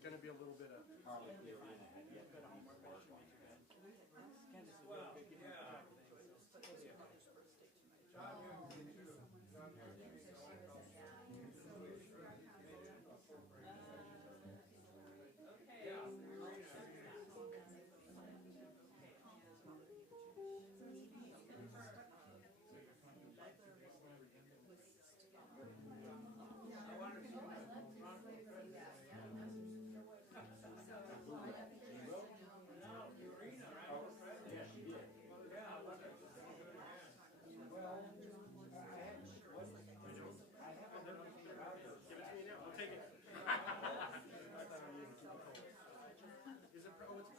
going to be a little bit of. Well, yeah. It's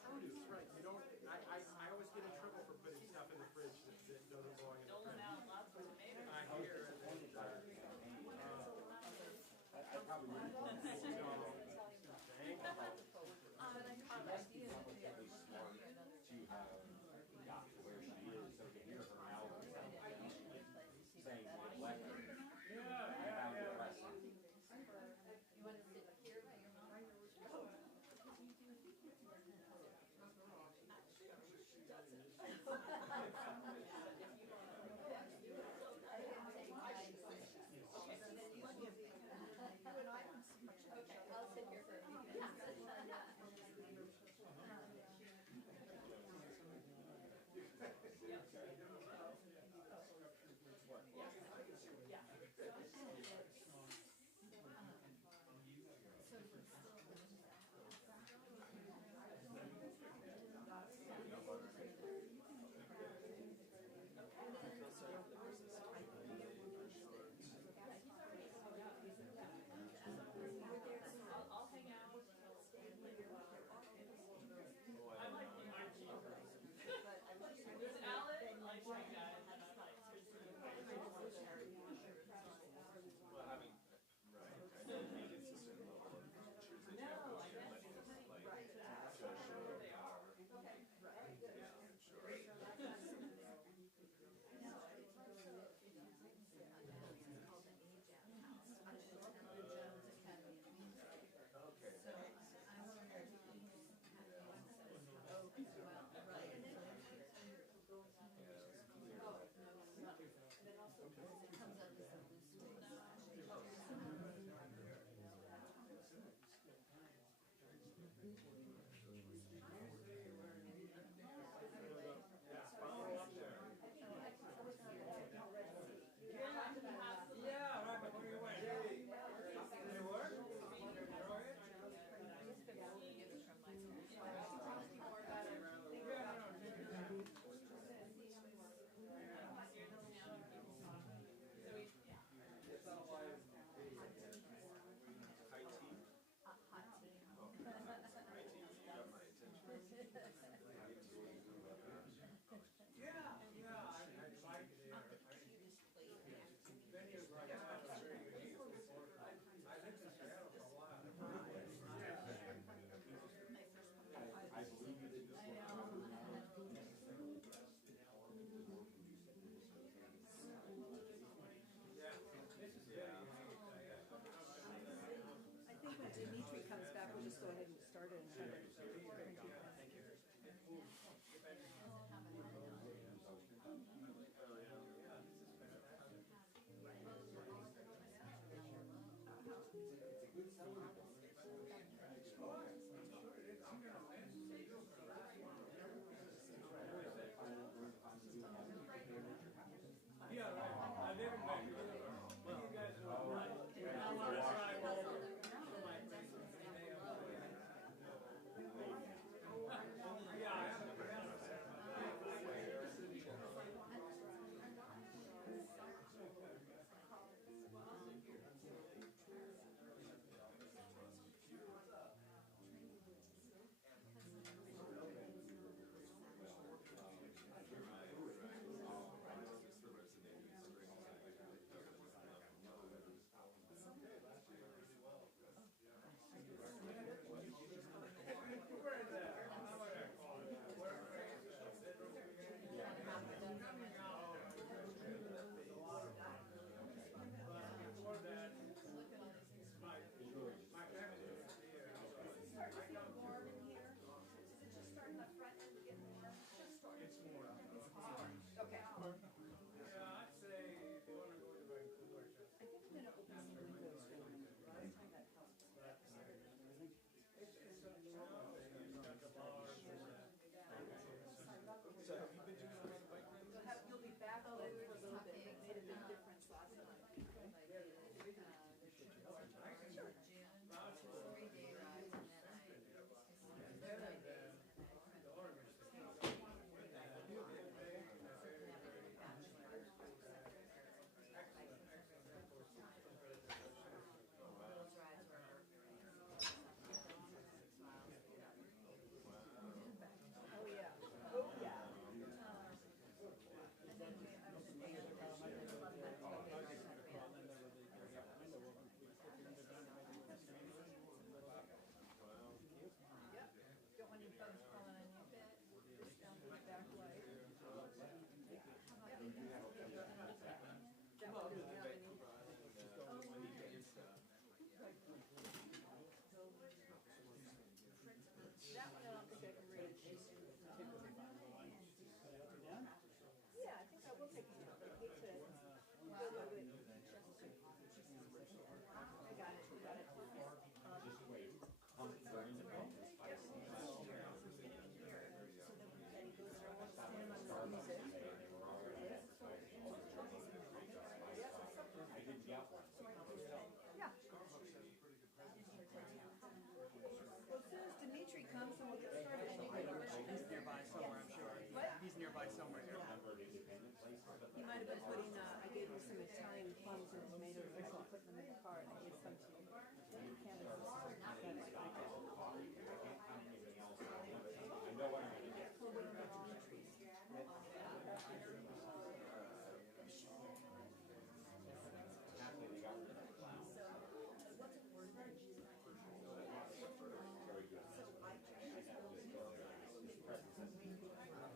produce, right? You don't. I always get in trouble for putting stuff in the fridge that doesn't belong in the fridge. I hear. I probably wouldn't want to She's definitely smart to have got to where she is, so to hear her album saying neglect her. You want to sit here by your mom? Okay, I'll sit here for a few minutes. I'll hang out. I like there's Alec, like my guy. Well, I mean, right. I don't think it's just No, I guess. Right. they are. Okay. Right. Yeah, sure. Yeah, right, but what are you wearing? Did it work? Yeah, I like it there. Benny was like, yeah, that's very good. I lived in Seattle for a while. I believe you did this one. Yeah, this is good. I think when Dmitri comes back, we'll just go ahead and start it. Yeah, right. I've never been to well, you guys are right. I want to drive over. Yeah, I haven't been. It's more. Okay. Yeah, I'd say if you want to go to Vancouver, just I think I'm gonna open some windows for you. Last time that helped. it's a normal thing. You've got the bars and that. So have you been doing a lot of bike rides? You'll be back for a little bit. It made a big difference last time. Oh yeah. Oh yeah. Yep. Don't want any bugs crawling on you. Just down to the back light. That one doesn't have any. That one I don't think I can reach. Yeah, I think I will take it. I hate to. Wait. I got it. You got it. Just wait. We're independent. I didn't get one. Yeah. Well, as soon as Dmitri comes, then we'll get started. He's nearby somewhere, I'm sure. What? He's nearby somewhere. Remember the independent places? He might have been putting, I gave him some Italian plums and tomatoes, and I'm putting them in the car, and I gave some to you. Canada. I can't find anything else. I know what I'm going to get. We're waiting for Dmitri. Happily they got rid of the clown. Very good. I have this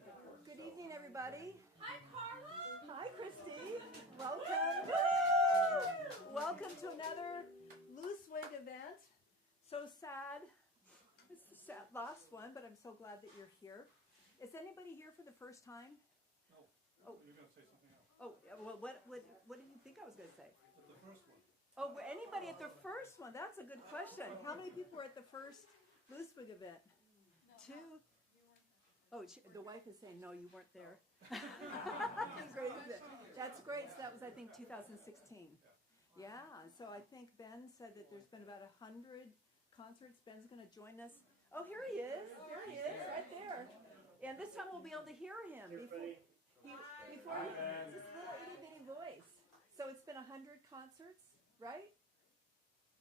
presence. Good evening, everybody. Hi, Carla. Hi, Christy. Welcome. Woo! Welcome to another Loosewig event. So sad. It's the last one, but I'm so glad that you're here. Is anybody here for the first time? No. Oh. You're going to say something else. Oh, well, what did you think I was going to say? But the first one. Oh, anybody at the first one? That's a good question. How many people were at the first Loosewig event? Two. Oh, the wife is saying, no, you weren't there. Great. That's great. So that was, I think, 2016. Yeah, so I think Ben said that there's been about 100 concerts. Ben's going to join us. Oh, here he is. Here he is, right there. And this time we'll be able to hear him before he has this little itty-bitty voice. So it's been 100 concerts, right?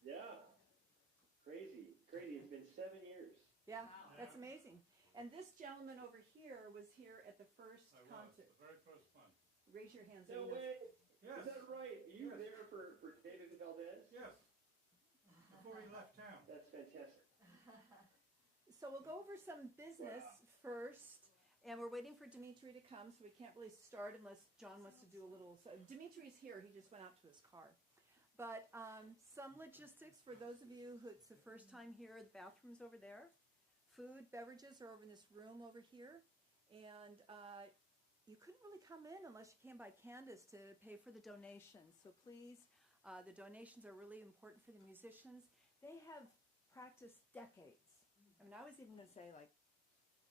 Yeah. Crazy. It's been 7 years. Yeah, that's amazing. And this gentleman over here was here at the first concert. The very first one. Raise your hands. No way. Yes. Is that right? You were there for David Valdez? Yes. Before he left town. That's fantastic. So we'll go over some business first, and we're waiting for Dmitri to come, so we can't really start unless John wants to do a little. So Dimitri's here. He just went out to his car. But some logistics for those of you who it's the first time here. The bathroom's over there. Food, beverages are over in this room over here. And you couldn't really come in unless you came by Candace to pay for the donations. So please, the donations are really important for the musicians. They have practiced decades. I mean, I was even going to say, like,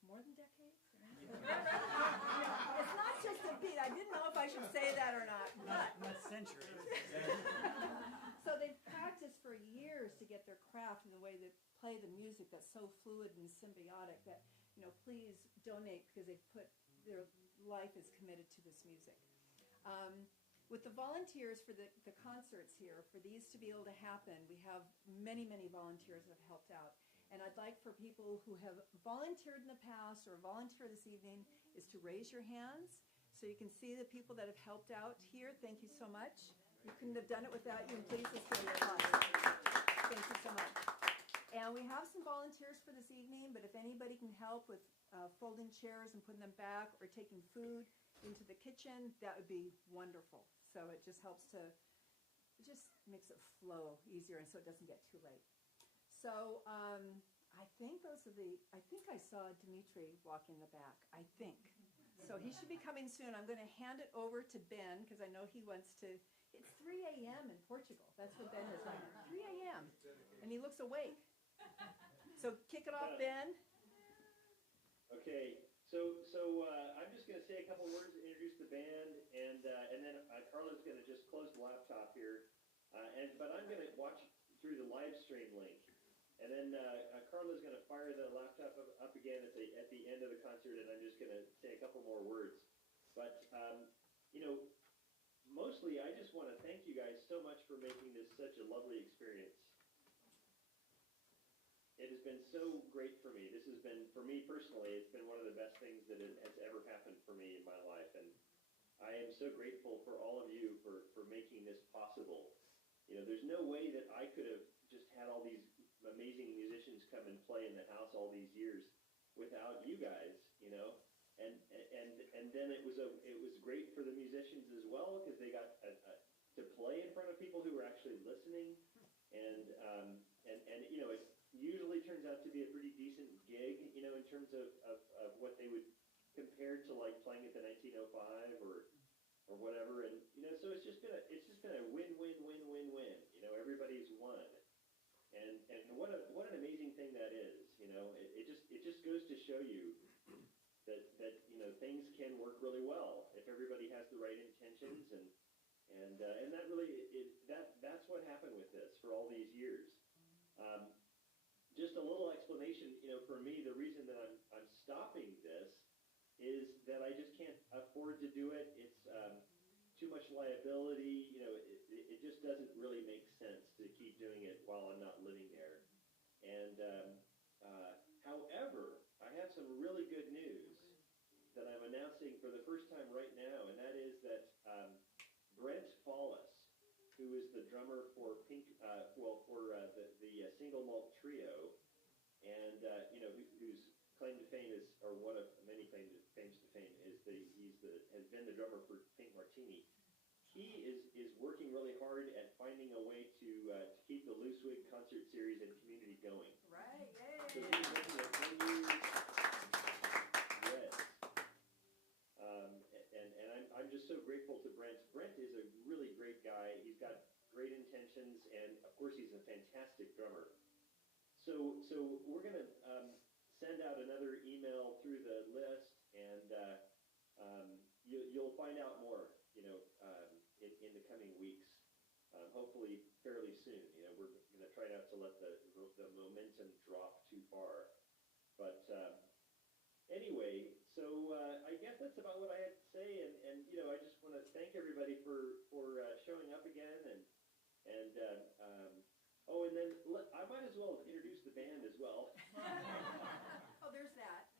more than decades? It's not just a beat. I didn't know if I should say that or not. But Not centuries. so they've practiced for years to get their craft and the way they play the music that's so fluid and symbiotic that, please donate because they've put their life is committed to this music. With the volunteers for the concerts here, for these to be able to happen, we have many, many volunteers that have helped out. And I'd like for people who have volunteered in the past or volunteer this evening is to raise your hands so you can see the people that have helped out here. Thank you so much. You couldn't have done it without you, and please just give me a applause. Thank you so much. And we have some volunteers for this evening, but if anybody can help with folding chairs and putting them back or taking food into the kitchen, that would be wonderful. So it just helps to, it just makes it flow easier and so it doesn't get too late. So I think I think I saw Dmitri walk in the back, I think. So he should be coming soon. I'm going to hand it over to Ben because I know he wants to. It's 3 a.m. in Portugal. That's what Ben is like. 3 a.m. And he looks awake. So kick it off, Ben. Okay. So I'm just going to say a couple words to introduce the band, and then Carla's going to just close the laptop here. But I'm going to watch through the live stream link. And then Carla's going to fire the laptop up again at the end of the concert, and I'm just going to say a couple more words. But, mostly I just want to thank you guys so much for making this such a lovely experience. It has been so great for me. This has been, for me personally, it's been one of the best things that has ever happened for me in my life. And I am so grateful for all of you for making this possible. There's no way that I could have just had all these amazing musicians come and play in the house all these years without you guys, and then it was great for the musicians as well because they got to play in front of people who were actually listening, and it usually turns out to be a pretty decent gig, in terms of what they would compare to like playing at the 1905 or whatever, and so it's just been a win-win-win-win-win. Everybody's won. And what an amazing thing that is, it just goes to show you that things can work really well if everybody has the right intentions, and that really that's what happened with this for all these years. Just a little explanation, for me, the reason that I'm stopping this is that I just can't afford to do it. It's too much liability, it just doesn't really make sense to keep doing it while I'm not living there. And however, I have some really good news that I'm announcing for the first time right now, and that is that Brent Follis, who is the drummer for the Single Malt Trio, and whose claim to fame is, or one of many claims to fame, has been the drummer for Pink Martini. He is working really hard at finding a way to keep the Loosewig concert series and community going. Right, So yay! he's making another email through the list, and you'll find out more, in the coming weeks. Hopefully fairly soon. We're going to try not to let the momentum drop too far. But anyway, so I guess that's about what I had to say, and I just want to thank everybody for showing up again, and then I might as well introduce the band as well. Oh, there's that.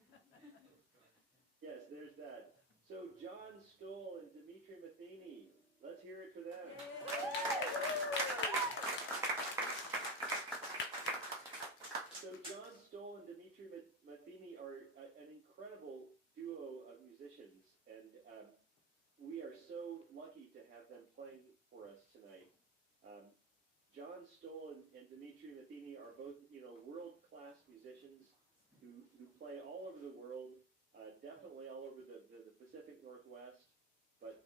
Yes, there's that. So John Stowell and Dmitri Matheny, let's hear it for them. So John Stowell and Dmitri Matheny are an incredible duo of musicians, and we are so lucky to have them playing for us tonight. John Stowell and Dmitri Matheny are both, world-class musicians who play all over the world, definitely all over the Pacific Northwest, but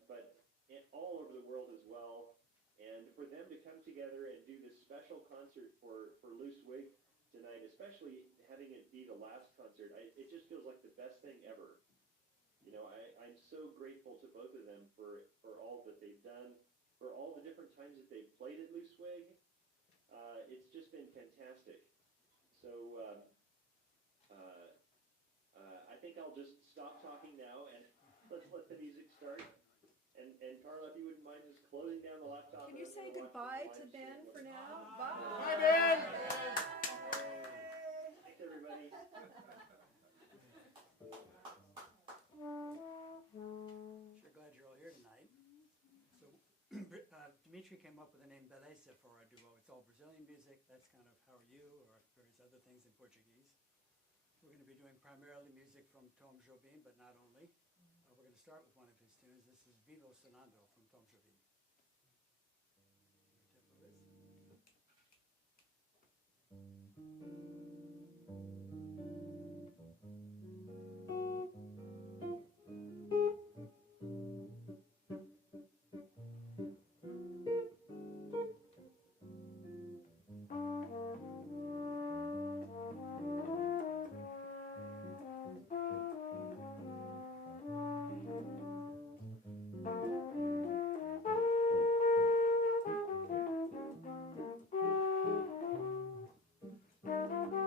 all over the world as well. And for them to come together and do this special concert for Loosewig tonight, especially having it be the last concert, it just feels like the best thing ever. I'm so grateful to both of them for all that they've done, for all the different times that they've played at Loosewig. It's just been fantastic. So I think I'll just stop talking now, and let's let the music start. And Carla, if you wouldn't mind just closing down the laptop. Can you say goodbye to Ben for now? Bye. Bye, Ben. Thanks, everybody. Sure glad you're all here tonight. So Dmitri came up with the name Beleza for our duo. It's all Brazilian music. That's kind of how are you, or various other things in Portuguese. We're going to be doing primarily music from Tom Jobim, but not only. We're going to start with one of his tunes. This is Vivo Sonando from Tom Jobim. Thank you.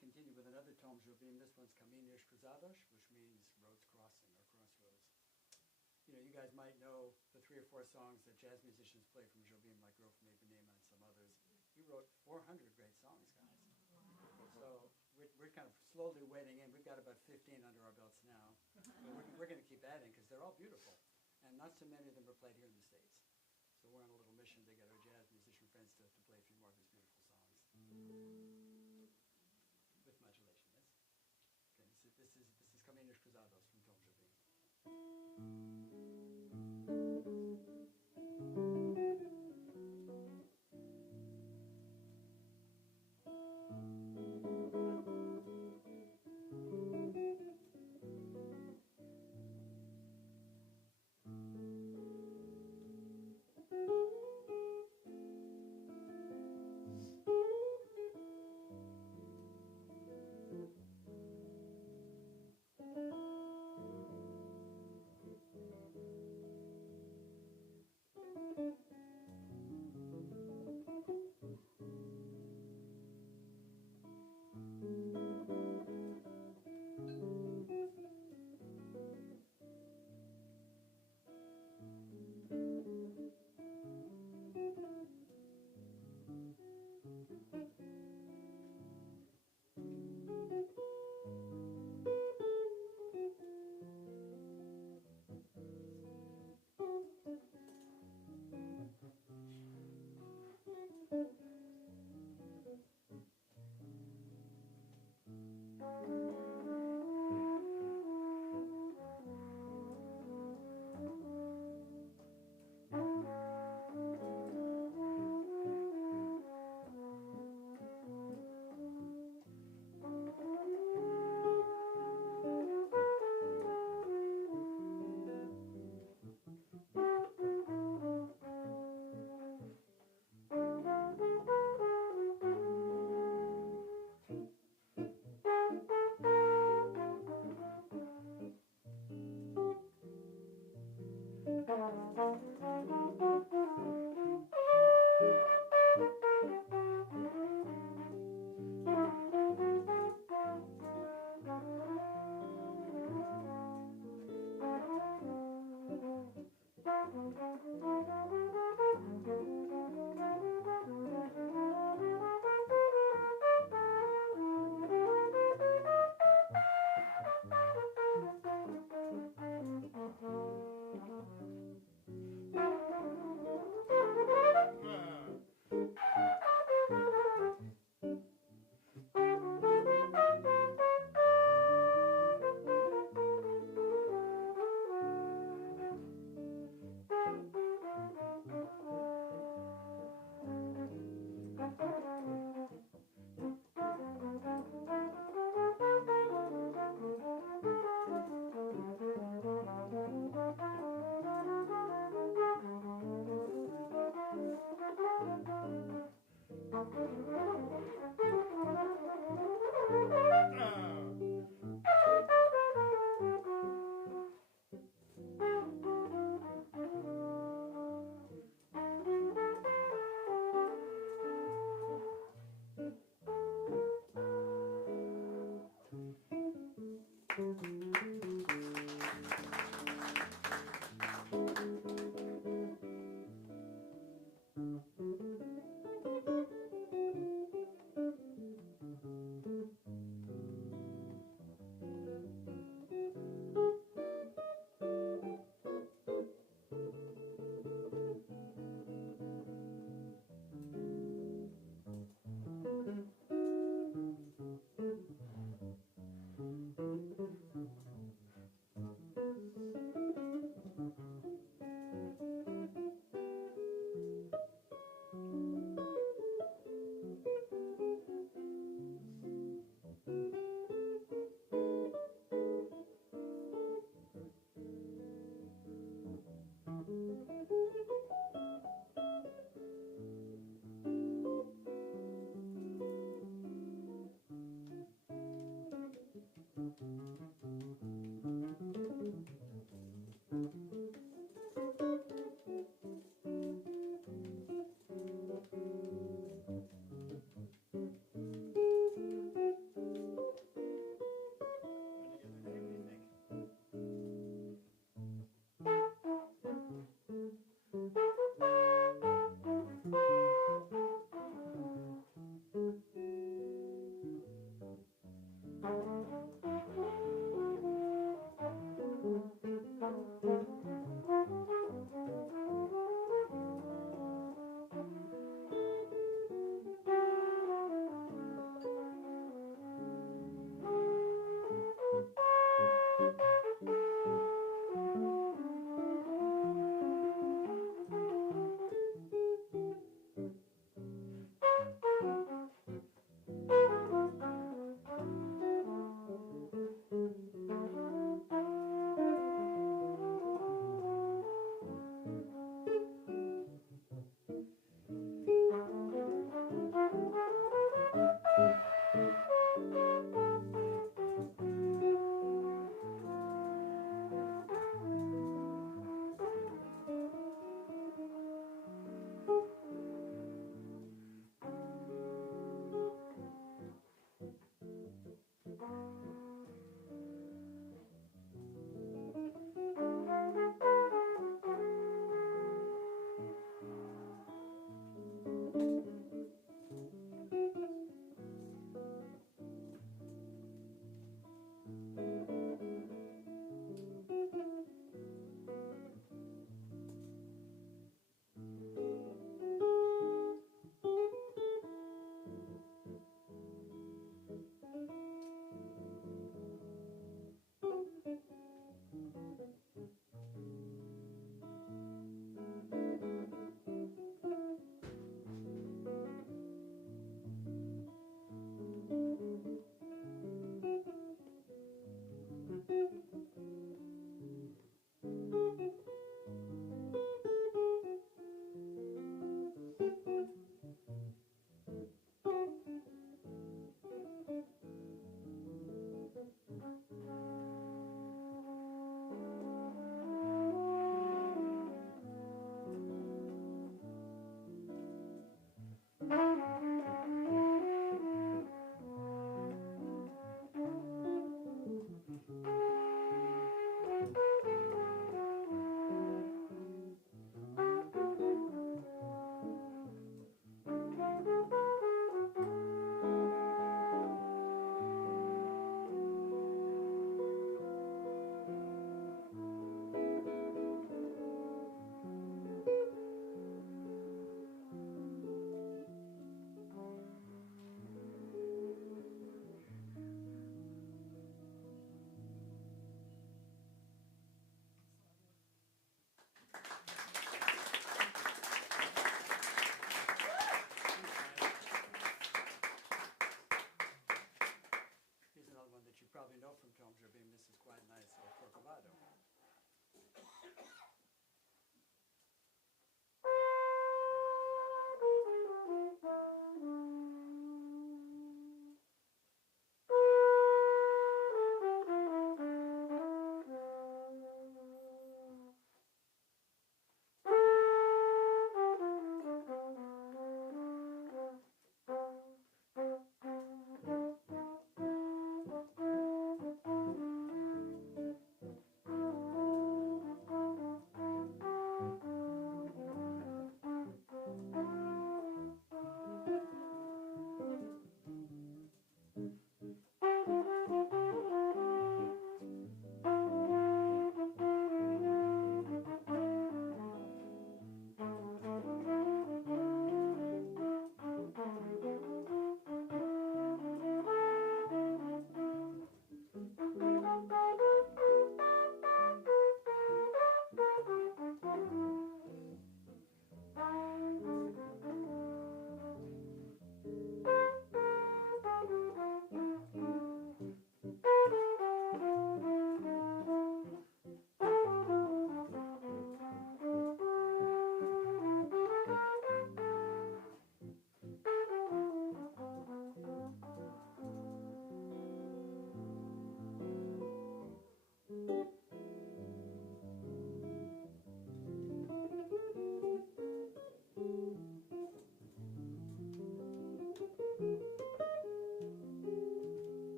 Continue with another Tom Jobim. This one's Caminhos Cruzados, which means roads crossing or crossroads. You know, you guys might know the 3 or 4 songs that jazz musicians play from Jobim, like Grow from Ipanema and some others. He wrote 400 great songs, guys. So we're kind of slowly wading in. We've got about 15 under our belts now. But we're going to keep adding because they're all beautiful. And not so many of them are played here in the States. So we're on a little mission to get our jazz musician friends to play a few more of his beautiful songs. With modulation, yes? Okay, so this is Caminhos Cruzados from Tom Jobim.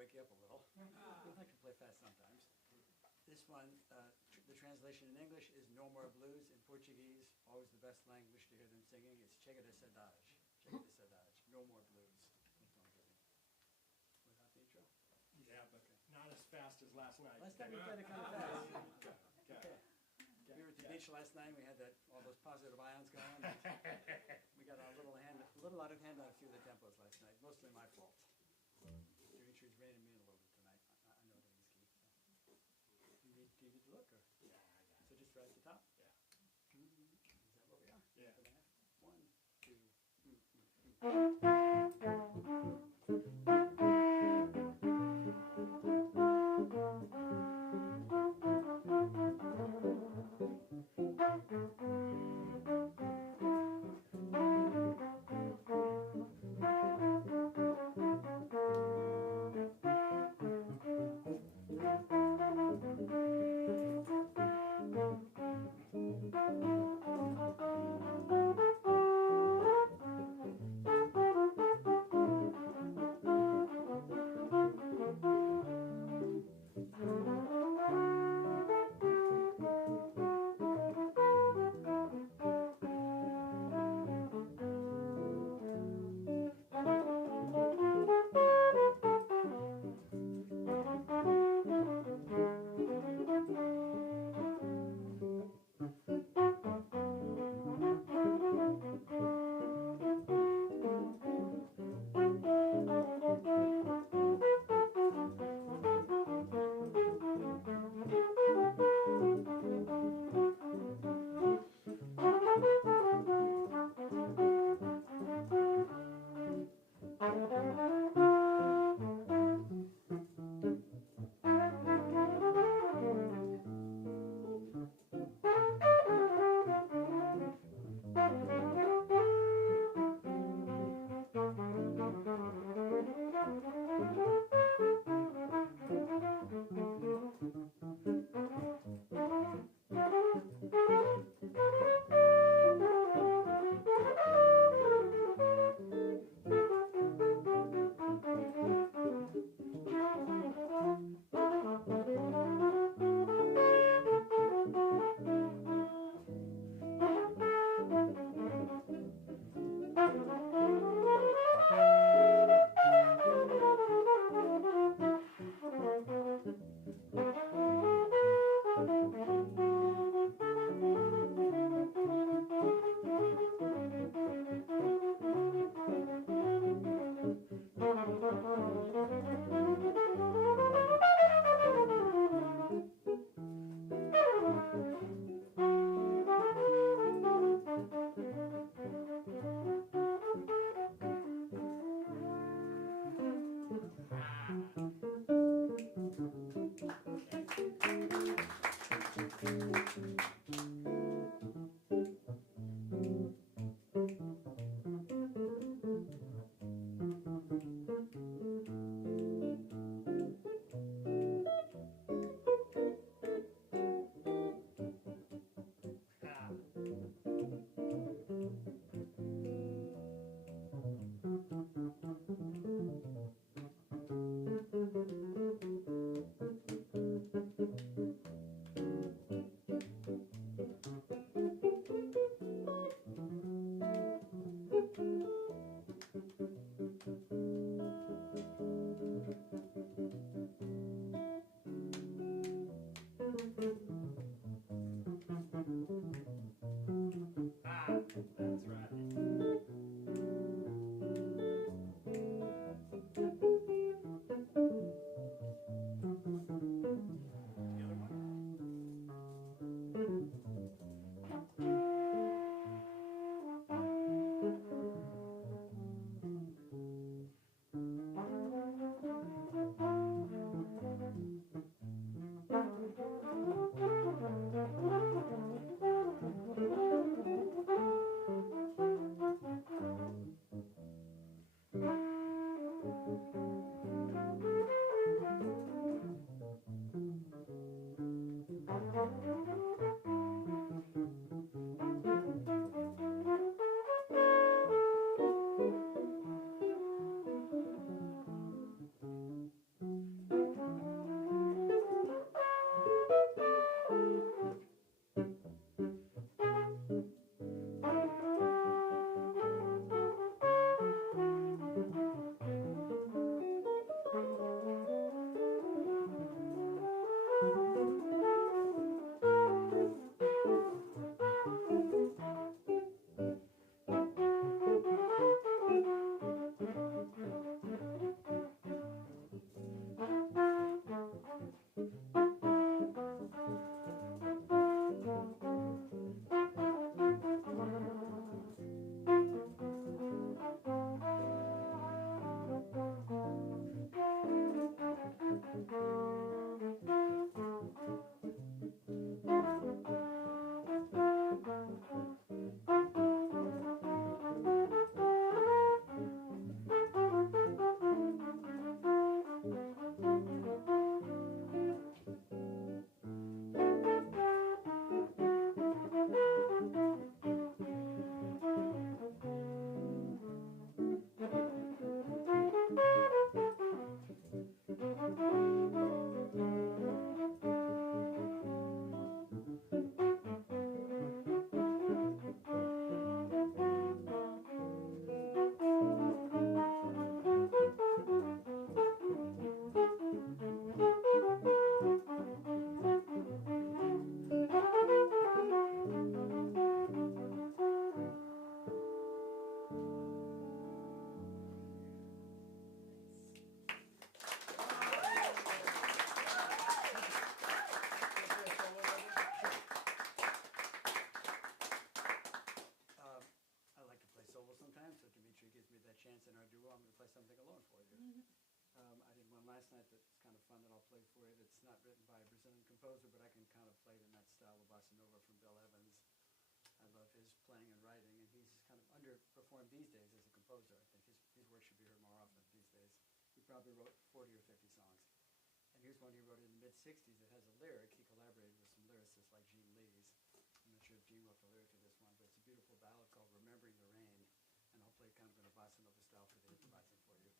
wake you up a little. We'd like to play fast sometimes. This one, the translation in English is No More Blues. In Portuguese, always the best language to hear them singing. It's Chega de Saudade. Chega de Saudade. No More Blues. Without the intro? Yeah, but not as fast as last night. Last time we played it kind of fast. Okay. We were at the beach last night. We had all those positive ions going. We got a little out of hand on a few of the tempos last night. Mostly my fault. Dimitri's reining me in a little bit tonight. I know that he's key. So. Do you need to look? Or? Yeah, I got it. So just right at the top? Yeah. Is that where we are? Yeah. One, two. Probably wrote 40 or 50 songs. And here's one he wrote in the mid-60s that has a lyric. He collaborated with some lyricists like Gene Lees. I'm not sure if Gene wrote the lyric to this one, but it's a beautiful ballad called Remembering the Rain. And I'll play it kind of in a bossa nova style for the improvising for you.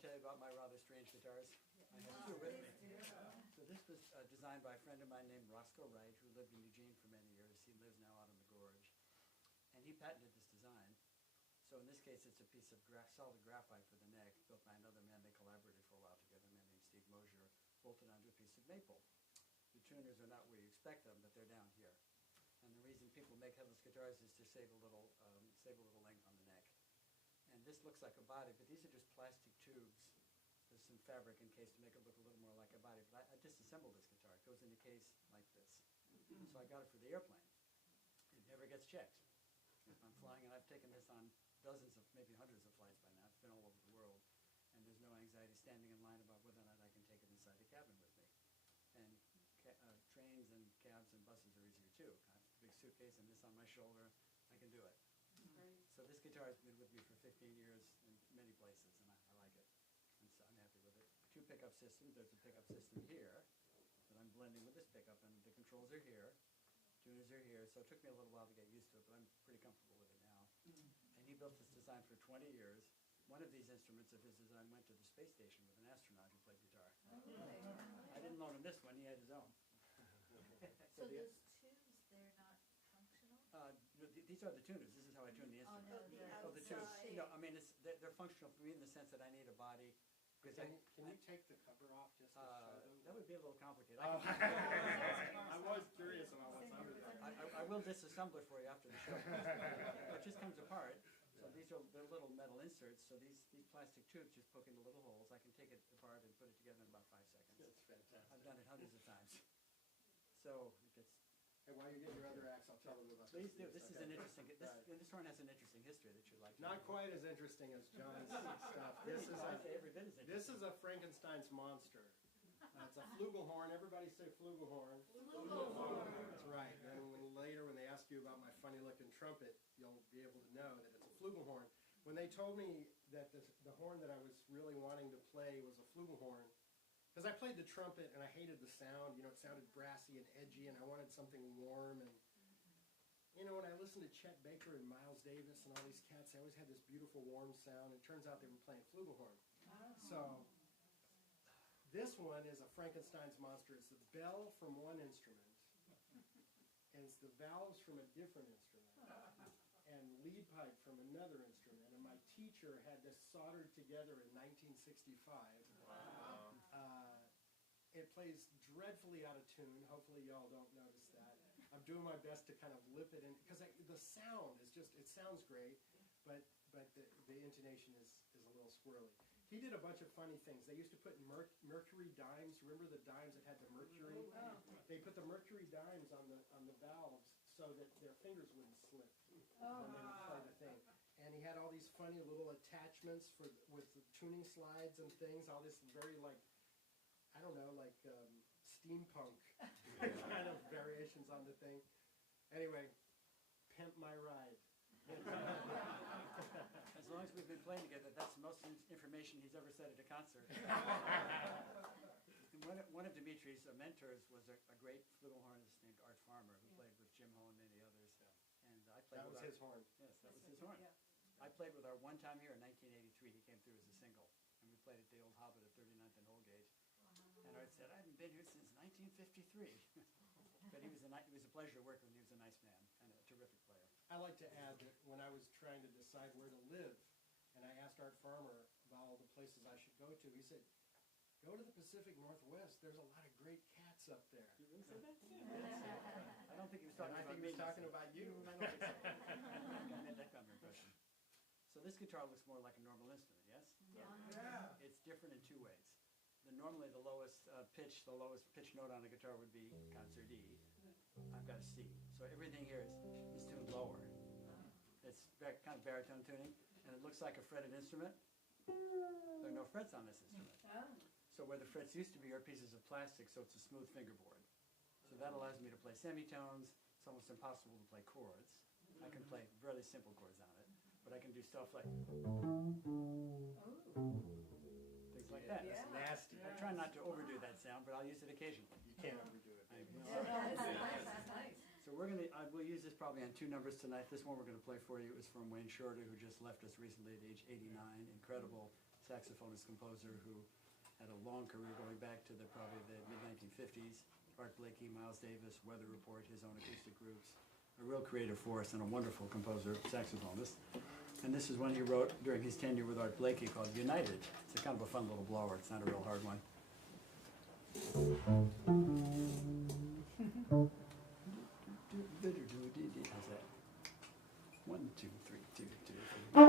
Tell you about my rather strange guitars. I have two with me. So this was designed by a friend of mine named Roscoe Wright, who lived in Eugene for many years. He lives now out on the gorge. And he patented this design. So in this case, it's a piece of solid graphite for the neck, built by another man. They collaborated for a while together, a man named Steve Mosier, bolted onto a piece of maple. The tuners are not where you expect them, but they're down here. And the reason people make headless guitars is to save a little length on the neck. And this looks like a body, but these are just plastic tubes. There's some fabric encased to make it look a little more like a body. But I disassembled this guitar. It goes in a case like this. So I got it for the airplane. It never gets checked. If I'm flying, and I've taken this on dozens of, maybe hundreds of flights by now. It's been all over the world. And there's no anxiety standing in line about whether or not I can take it inside the cabin with me. And trains and cabs and buses are easier too. I have a big suitcase and this on my shoulder. I can do it. So this guitar has been with me for 15 years in many places, and I like it. And so I'm happy with it. Two pickup systems. There's a pickup system here that I'm blending with this pickup, and the controls are here. Tuners are here. So it took me a little while to get used to it, but I'm pretty comfortable with it now. And he built this design for 20 years. One of these instruments of his design went to the space station with an astronaut who played guitar. I didn't loan him this one. He had his own. So those tubes, they're not functional? These are the tuners. This is how I tune the instrument. Oh, no, The tubes. No, I mean, they're functional for me in the sense that I need a body Because Can you take the cover off just to show them? that would be a little complicated. Oh. I was curious about what's under there. I will disassemble it for you after the show. It just comes apart. So these are they're little metal inserts. So these plastic tubes just poke into little holes. I can take it apart and put it together in about 5 seconds. That's fantastic. I've done it hundreds of times. So it gets. Hey, while you get your other axe, I'll tell them about Please do. this. This is an interesting. This horn has an interesting history that you'd like to Not know. quite as interesting as John's stuff. I'd say every bit as interesting. This is a Frankenstein's monster. It's a flugelhorn. Everybody say flugelhorn. Flugelhorn. That's right. And later when they ask you about my funny looking trumpet, you'll be able to know that it's a flugelhorn. When they told me that the horn that I was really wanting to play was a flugelhorn, because I played the trumpet and I hated the sound. You know, it sounded brassy and edgy, and I wanted something warm. And you know, when I listened to Chet Baker and Miles Davis and all these cats, they always had this beautiful warm sound. It turns out they were playing flugelhorn. So this one is a Frankenstein's monster. It's the bell from one instrument, and it's the valves from a different instrument, and lead pipe from another instrument. And my teacher had this soldered together in 1965. It plays dreadfully out of tune. Hopefully y'all don't notice that. I'm doing my best to kind of lip it in, because the sound is just, it sounds great, but the intonation is a little squirrely. He did a bunch of funny things. They used to put mercury dimes. Remember the dimes that had the mercury? They put the mercury dimes on the valves so that their fingers wouldn't slip when they would play the thing. And he had all these funny little attachments with the tuning slides and things. All this very I don't know, steampunk kind of variations on the thing. Anyway, pimp my ride. As long as we've been playing together, that's the most information he's ever said at a concert. One of Dmitri's mentors was a great flugelhornist named Art Farmer, who played with Jim Ho and many others. And I played That was his horn. Yes, that was his horn. I played with our one time here in 1983. He came through as a single, and we played at the Old Hobbit at 39th and Holgate. And Art said, I haven't been here since 1953. But it was a pleasure to work with him. He was a nice man and a terrific player. I like to add that when I was trying to decide where to live, and I asked Art Farmer about all the places I should go to, he said, go to the Pacific Northwest. There's a lot of great cats up there. You really said that? I don't think he was talking And I about think me. he was talking about you. I don't think so. I made that kind of impression. So this guitar looks more like a normal instrument, yes? Yeah. It's different in two ways. Normally the lowest pitch note on a guitar would be concert E. I've got a C. So everything here is tuned lower. It's kind of baritone tuning, and it looks like a fretted instrument. There are no frets on this instrument. So where the frets used to be are pieces of plastic, so it's a smooth fingerboard. So that allows me to play semitones. It's almost impossible to play chords. I can play really simple chords on it, but I can do stuff like things like that. That's nasty. I try not to overdo that sound, but I'll use it occasionally. You can't overdo it. So we'll use this probably on 2 numbers tonight. This one we're going to play for you is from Wayne Shorter, who just left us recently at age 89. Incredible saxophonist composer who had a long career going back to probably the mid-1950s. Art Blakey, Miles Davis, Weather Report, his own acoustic groups. A real creative force and a wonderful composer, saxophonist. And this is one he wrote during his tenure with Art Blakey called United. It's a kind of a fun little blower. It's not a real hard one. How's that? 1, 2, 3, 2, 2, 3.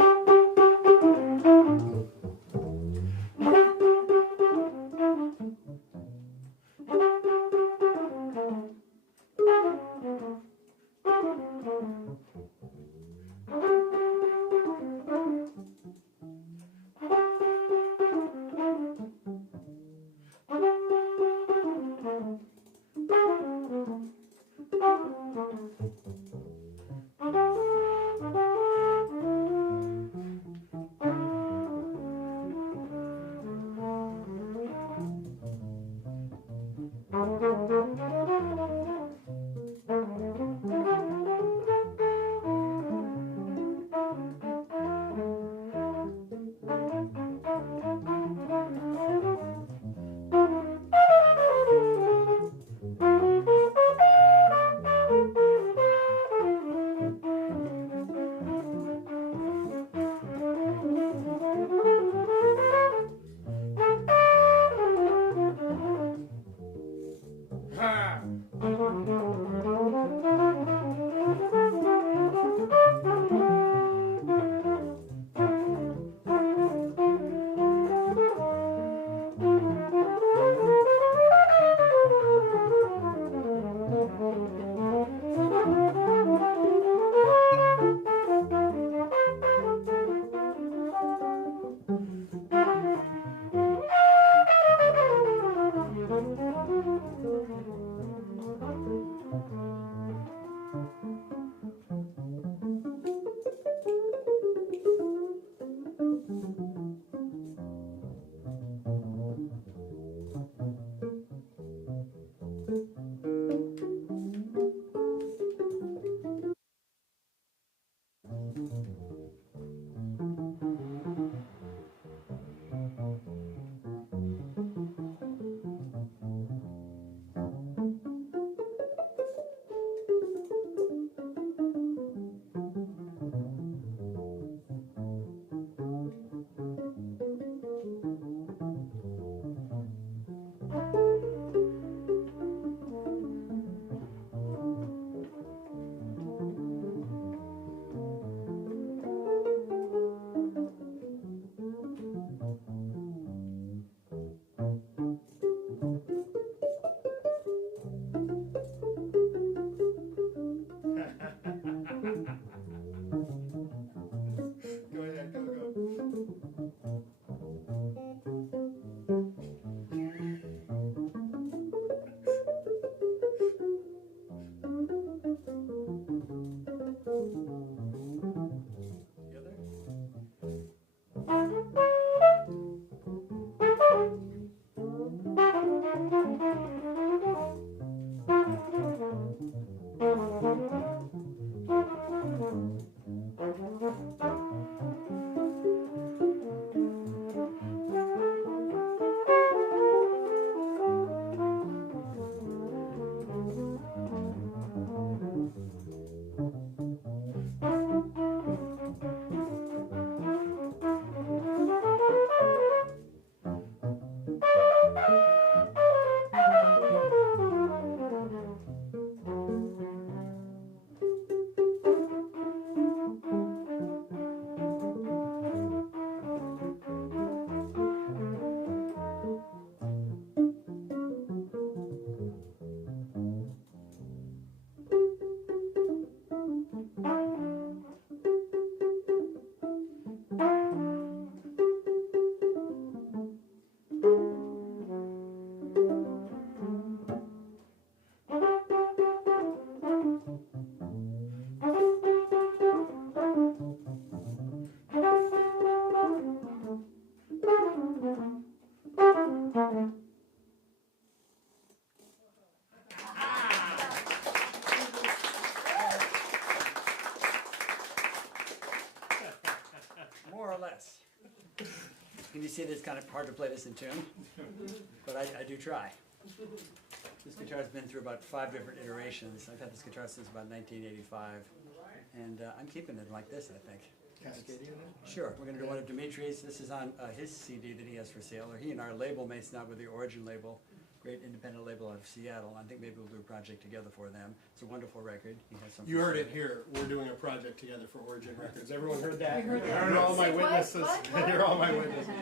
Go ahead, go. More or less. Can you see that it's kind of hard to play this in tune? But I do try. This guitar's been through about 5 different iterations. I've had this guitar since about 1985, and I'm keeping it like this, I think. Cascadia then? Sure, we're going to do one of Dimitri's. This is on his CD that he has for sale, or he and our label mates now with the Origin label, great independent label out of Seattle. I think maybe we'll do a project together for them. It's a wonderful record. He has some. You heard it here. We're doing a project together for Origin Records. Everyone heard that? We heard that. You're all my What? witnesses. What? You're all my witnesses.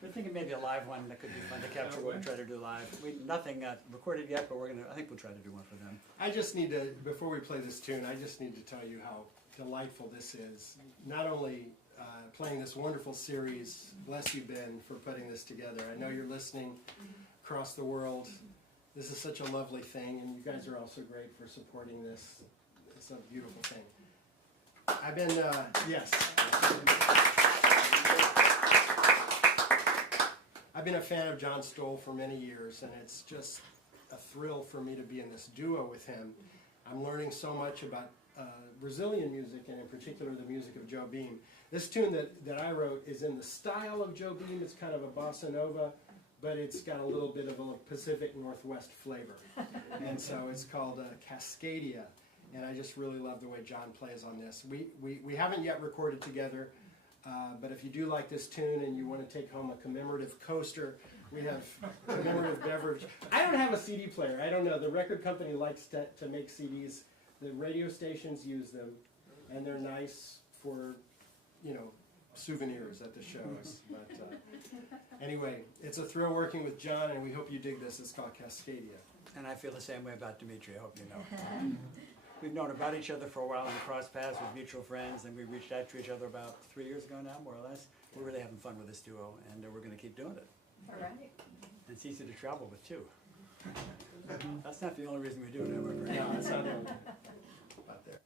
We're thinking maybe a live one that could be fun to capture. We'll try to do live. Nothing recorded yet, but I think we'll try to do one for them. I just need to, before we play this tune, I just need to tell you how delightful this is. Not only playing this wonderful series, bless you, Ben, for putting this together. I know you're listening across the world. This is such a lovely thing, and you guys are also great for supporting this. It's a beautiful thing. I've been, yes. I've been a fan of John Stowell for many years, and it's just a thrill for me to be in this duo with him. I'm learning so much about Brazilian music, and in particular the music of Jobim. This tune that I wrote is in the style of Jobim. It's kind of a bossa nova, but it's got a little bit of a Pacific Northwest flavor. And so it's called Cascadia, and I just really love the way John plays on this. We haven't yet recorded together, but if you do like this tune and you want to take home a commemorative coaster, we have commemorative beverage. I don't have a CD player. I don't know. The record company likes to make CDs. The radio stations use them, and they're nice for, you know, souvenirs at the shows. But anyway, it's a thrill working with John, and we hope you dig this. It's called Cascadia. And I feel the same way about Dmitri, I hope you know. We've known about each other for a while and crossed paths with mutual friends, and we reached out to each other about 3 years ago now, more or less. We're really having fun with this duo, and we're going to keep doing it. All right. And it's easy to travel with, too. That's not the only reason we do it, however. No, that's not it. About there.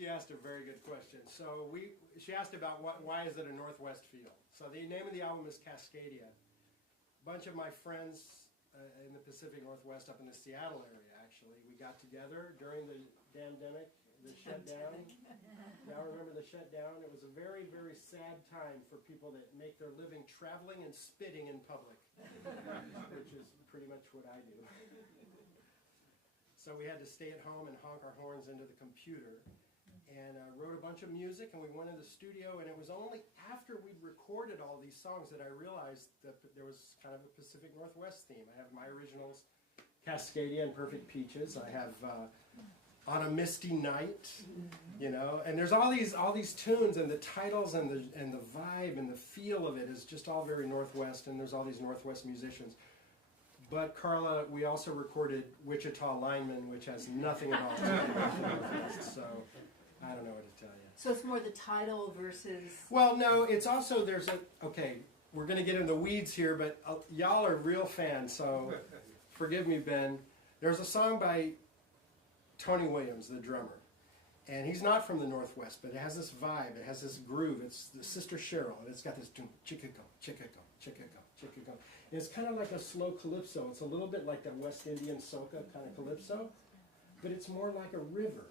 She asked a very good question. So she asked about why is it a Northwest feel? So the name of the album is Cascadia. A bunch of my friends in the Pacific Northwest, up in the Seattle area, actually, we got together during the pandemic, the shutdown. Y'all remember the shutdown? It was a very, very sad time for people that make their living traveling and spitting in public, which is pretty much what I do. So we had to stay at home and honk our horns into the computer. And wrote a bunch of music, and we went in the studio, and it was only after we'd recorded all these songs that I realized that there was kind of a Pacific Northwest theme. I have my originals, Cascadia and Perfect Peaches. I have On a Misty Night, you know, and there's all these tunes, and the titles and the vibe and the feel of it is just all very Northwest, and there's all these Northwest musicians. But Carla, we also recorded Wichita Lineman, which has nothing at all to do with the Northwest, so I don't know what to tell you. So it's more the title versus... Well, no, it's also, okay, we're going to get in the weeds here, but y'all are real fans, so forgive me, Ben. There's a song by Tony Williams, the drummer, and he's not from the Northwest, but it has this vibe, it has this groove. It's the Sister Cheryl, and it's got this chickako, chickako, chickako, chickako. It's kind of like a slow calypso. It's a little bit like the West Indian soca kind of calypso, but it's more like a river.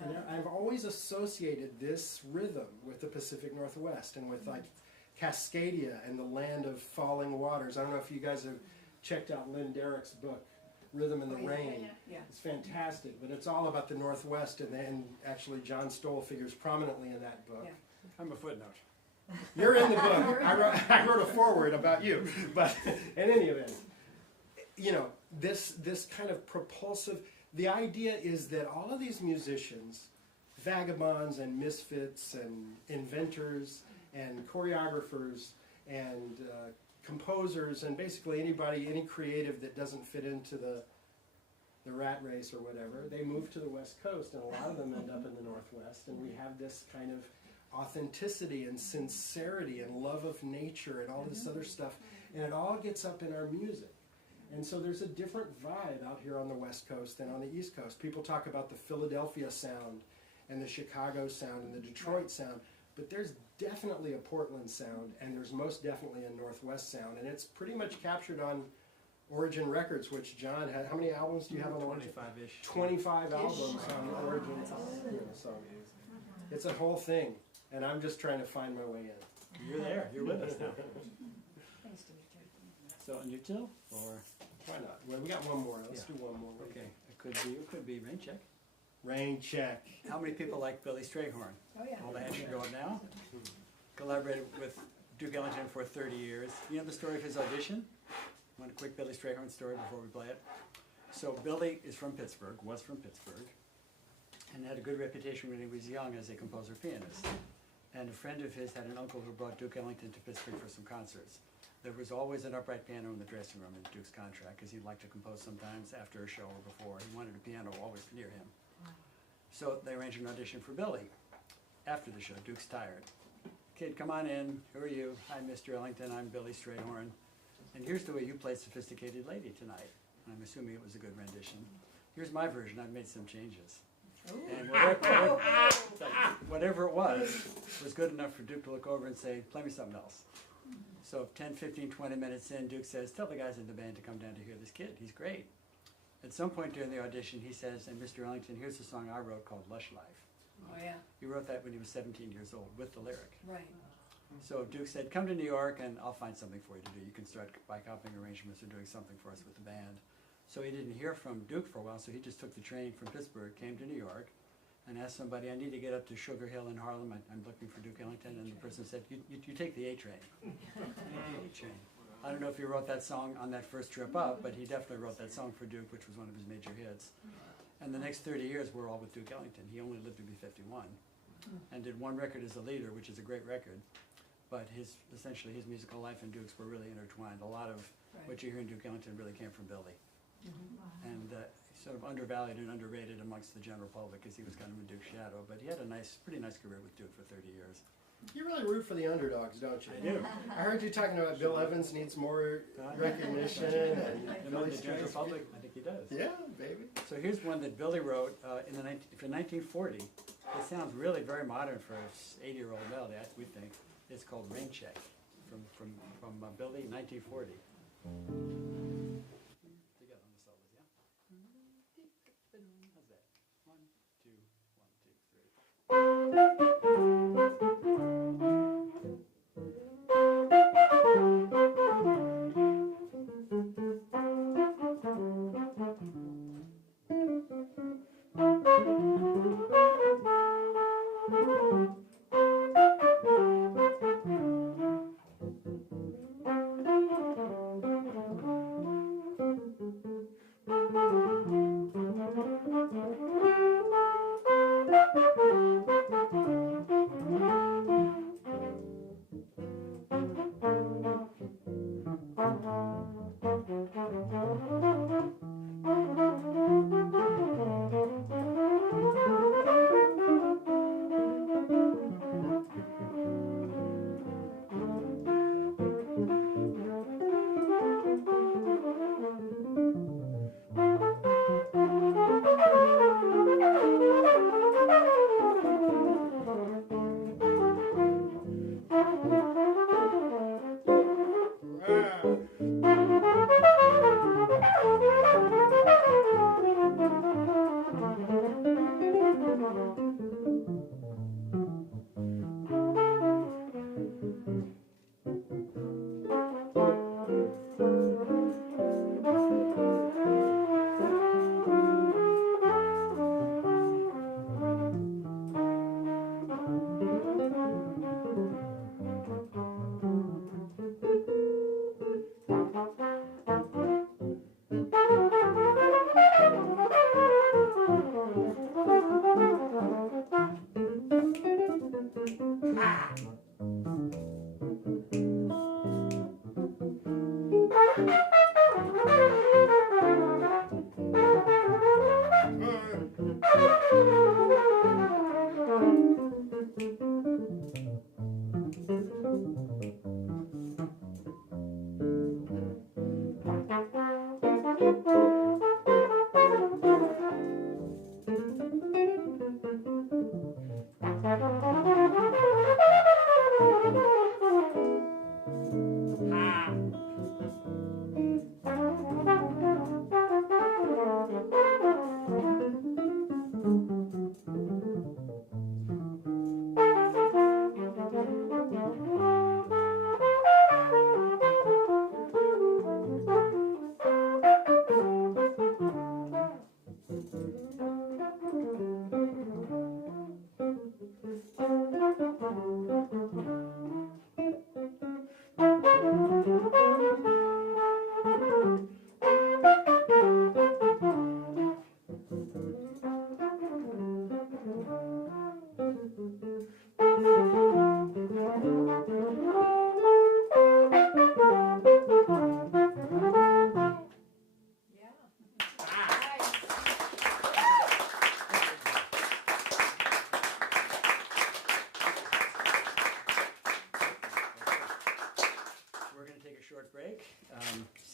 And I've always associated this rhythm with the Pacific Northwest and with like Cascadia and the land of falling waters. I don't know if you guys have checked out Lynn Derrick's book, Rhythm in the Oh, yeah, Rain. yeah. It's fantastic, but it's all about the Northwest, and actually John Stowell figures prominently in that book. Yeah. I'm a footnote. You're in the book. I wrote a foreword about you, but in any event, you know, this kind of propulsive. The idea is that all of these musicians, vagabonds and misfits and inventors and choreographers and composers and basically anybody, any creative that doesn't fit into the rat race or whatever, they move to the West Coast, and a lot of them end up in the Northwest, and we have this kind of authenticity and sincerity and love of nature and all this other stuff, and it all gets up in our music. And so there's a different vibe out here on the West Coast than on the East Coast. People talk about the Philadelphia sound and the Chicago sound and the Detroit sound, but there's definitely a Portland sound, and there's most definitely a Northwest sound, and it's pretty much captured on Origin Records, which John had. How many albums do you have on Origin? 25-ish. 25 albums on Origin. You know, so it's a whole thing, and I'm just trying to find my way in. You're there. You're with us now. Thanks, Dimitri. So, and you too? Or, Why not? Well, we got one more. Let's Yeah. do one more. okay, it could be Rain Check. Rain Check. How many people like Billy Strayhorn? Oh, yeah. All the hands should go up now. Collaborated with Duke Ellington for 30 years. You know the story of his audition? Want a quick Billy Strayhorn story before we play it? So Billy is from Pittsburgh, was from Pittsburgh, and had a good reputation when he was young as a composer-pianist. And a friend of his had an uncle who brought Duke Ellington to Pittsburgh for some concerts. There was always an upright piano in the dressing room in Duke's contract, because he'd like to compose sometimes after a show or before. He wanted a piano always near him. So they arranged an audition for Billy. After the show, Duke's tired. Kid, come on in. Who are you? Hi, Mr. Ellington. I'm Billy Strayhorn. And here's the way you played Sophisticated Lady tonight. And I'm assuming it was a good rendition. Here's my version. I've made some changes. And whatever it was good enough for Duke to look over and say, play me something else. So 10, 15, 20 minutes in, Duke says, tell the guys in the band to come down to hear this kid. He's great. At some point during the audition, he says, and Mr. Ellington, here's a song I wrote called Lush Life. Oh, yeah. He wrote that when he was 17 years old with the lyric. Right. So Duke said, come to New York and I'll find something for you to do. You can start by copying arrangements or doing something for us with the band. So he didn't hear from Duke for a while, so he just took the train from Pittsburgh, came to New York, and asked somebody, I need to get up to Sugar Hill in Harlem. I'm looking for Duke Ellington. And the person said, you take the A train. A train. I don't know if he wrote that song on that first trip up, but he definitely wrote that song for Duke, which was one of his major hits. And the next 30 years were all with Duke Ellington. He only lived to be 51 and did one record as a leader, which is a great record. But essentially his musical life and Duke's were really intertwined. A lot of what you hear in Duke Ellington really came from Billy. And sort of undervalued and underrated amongst the general public because he was kind of in Duke's shadow. But he had a pretty nice career with Duke for 30 years. You really root for the underdogs, don't you? I do. I heard you talking about Bill Evans needs more recognition. And Among the general public, I think he does. yeah, baby. So here's one that Billy wrote in 1940. It sounds really very modern for an 80-year-old melody, we think. It's called Rain Check from Billy, 1940. Together on the solos, yeah? How's that? 1, 2, 2, 1, 2, 3.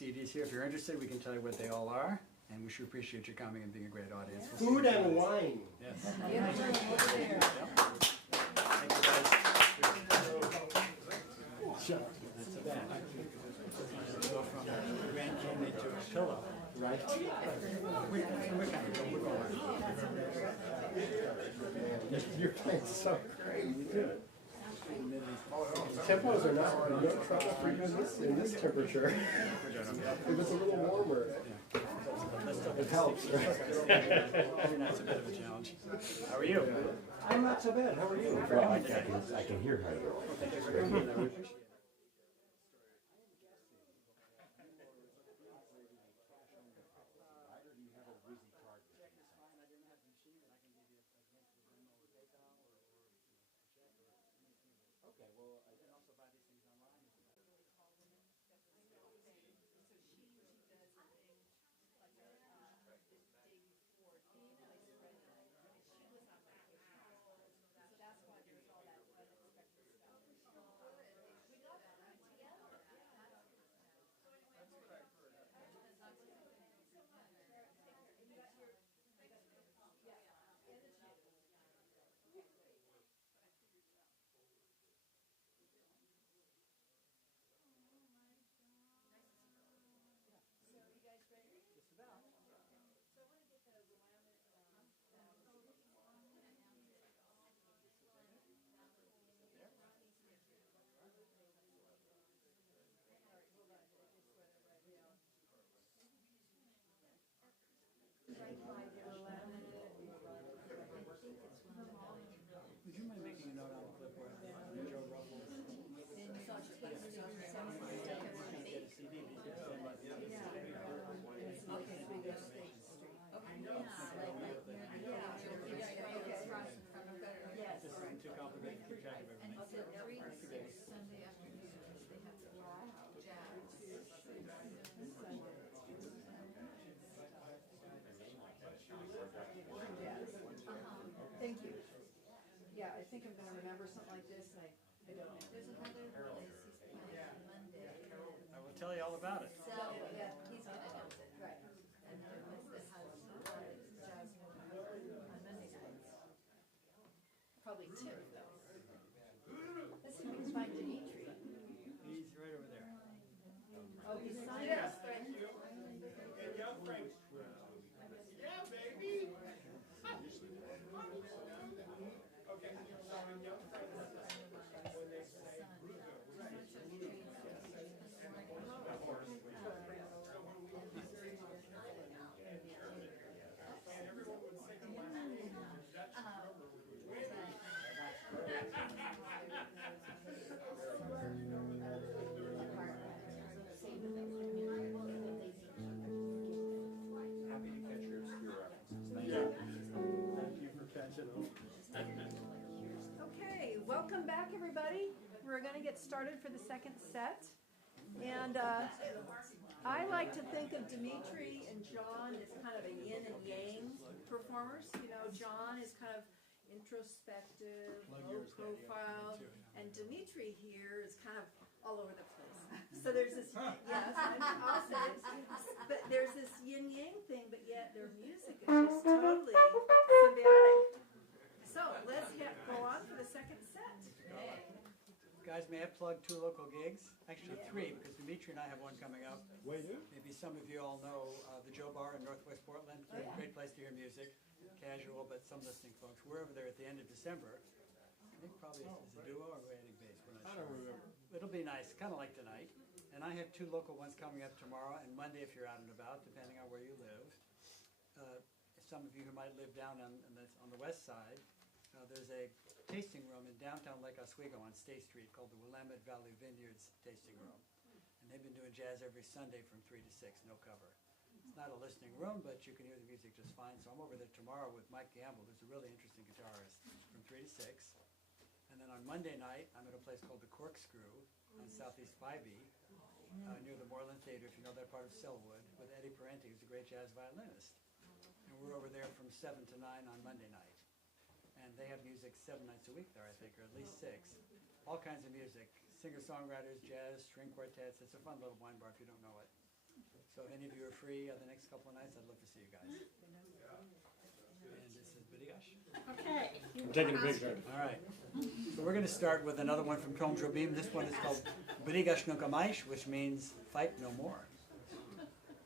CDs here. If you're interested, we can tell you what they all are. And we sure appreciate you coming and being a great audience. We'll Food and wine. Yes. Yeah. Thank you, guys. That's so bad. Go from a Grand Canyon to a pillow. Right? We're kind of You're playing so great. You do it. Tempos are not no trouble for you in this temperature. If it's a little warmer, it helps. Right? Every night's a bit of a challenge. How are you? I'm not so bad. How are you? Well, I can hear how you are. Would you mind making a note on the clipboard? Joe Ruffles. Too complicated to keep track of everything. Thank you. Yeah, I think I'm going to remember something like this, and I don't know. There's another place he's playing Monday. I will tell you all about it. So, yeah, he's gonna announce it. Right. And there was the house jazz on Monday nights. Probably two, though. Let's see if we can find Dmitri. He's right over there. Oh, he's signed us. Okay, welcome back, everybody. We're going to get started for the second set. And I like to think of Dmitri and John as kind of a yin and yang performers. You know, John is kind of introspective, low profile, and Dmitri here is kind of all over the place. So there's this, yes, I'll say it, but there's this yin yang thing, but yet their music is just totally symbiotic. So let's go on for the Guys, may I plug 2 local gigs? Actually 3, because Dmitri and I have one coming up. Maybe some of you all know the Joe Bar in Northwest Portland. Great place to hear music. Casual, but some listening folks. We're over there at the end of December. I think probably is a duo or we're adding bass. We're not sure. I don't remember. It'll be nice, kind of like tonight. And I have 2 local ones coming up tomorrow and Monday if you're out and about, depending on where you live. Some of you who might live down on the west side, there's a tasting room in downtown Lake Oswego on State Street called the Willamette Valley Vineyards Tasting Room. And they've been doing jazz every Sunday from 3 to 6, no cover. It's not a listening room, but you can hear the music just fine. So I'm over there tomorrow with Mike Gamble, who's a really interesting guitarist, from 3 to 6. And then on Monday night, I'm at a place called the Corkscrew on Southeast 5E, near the Moreland Theater, if you know that part of Selwood, with Eddie Parenti, who's a great jazz violinist. And we're over there from 7 to 9 on Monday night. And they have music 7 nights a week there, I think, or at least 6. All kinds of music, singer-songwriters, jazz, string quartets. It's a fun little wine bar if you don't know it. So if any of you are free the next couple of nights, I'd love to see you guys. And this is Bidigash. Okay. I'm taking a picture. All right. So we're going to start with another one from Tom Jobim. This one is called Bidigash Nunca Mais, which means fight no more.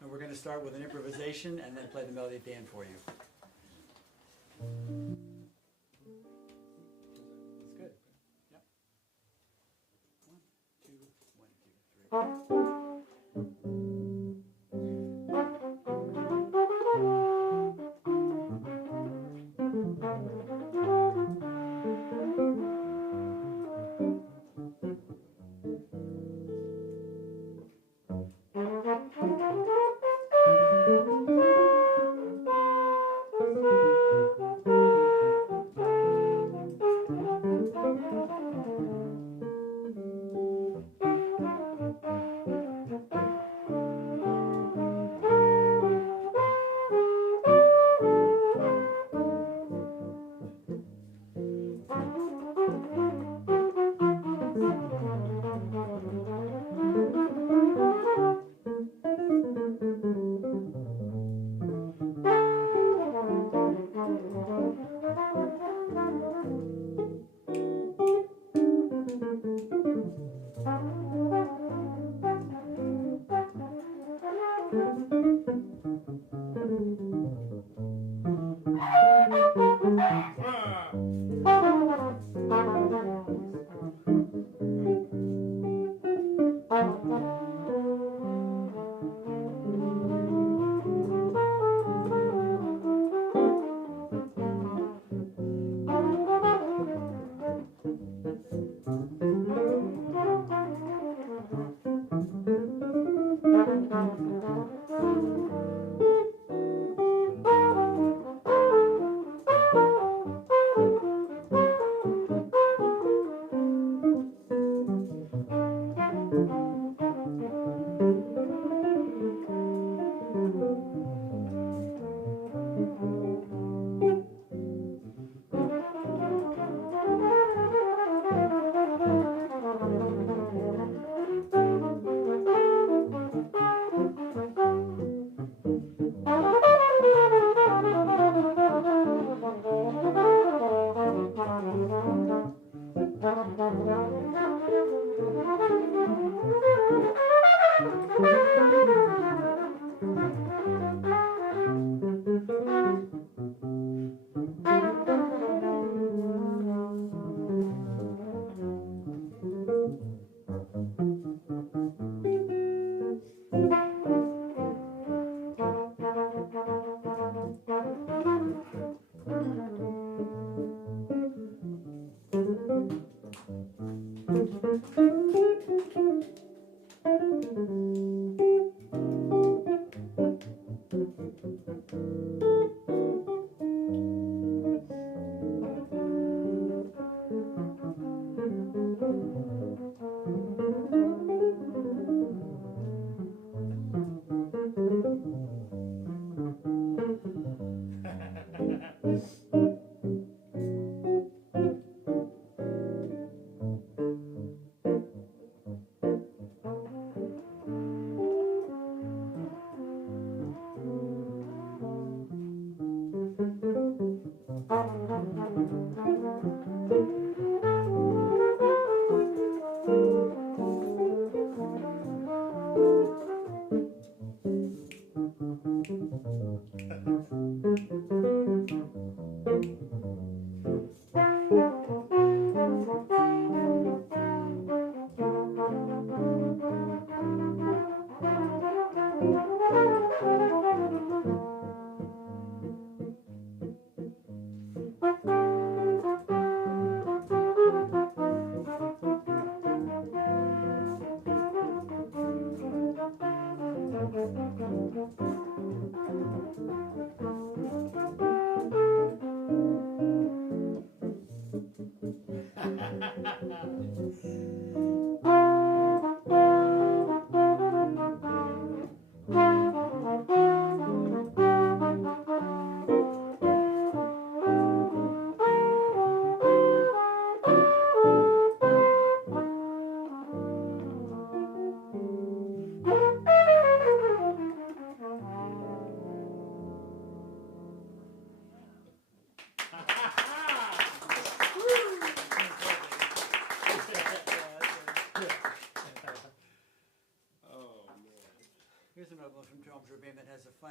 And we're going to start with an improvisation and then play the melody at the end for you. That's good. Yep. 1, 2, 1, 2, 3.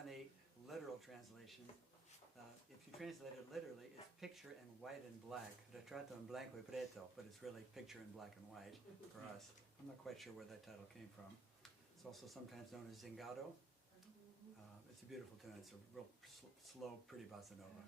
funny literal translation. If you translate it literally, it's picture in white and black. Retrato in blanco e preto, but it's really picture in black and white for us. I'm not quite sure where that title came from. It's also sometimes known as Zingado. It's a beautiful tune. It's a real slow, pretty bossa nova.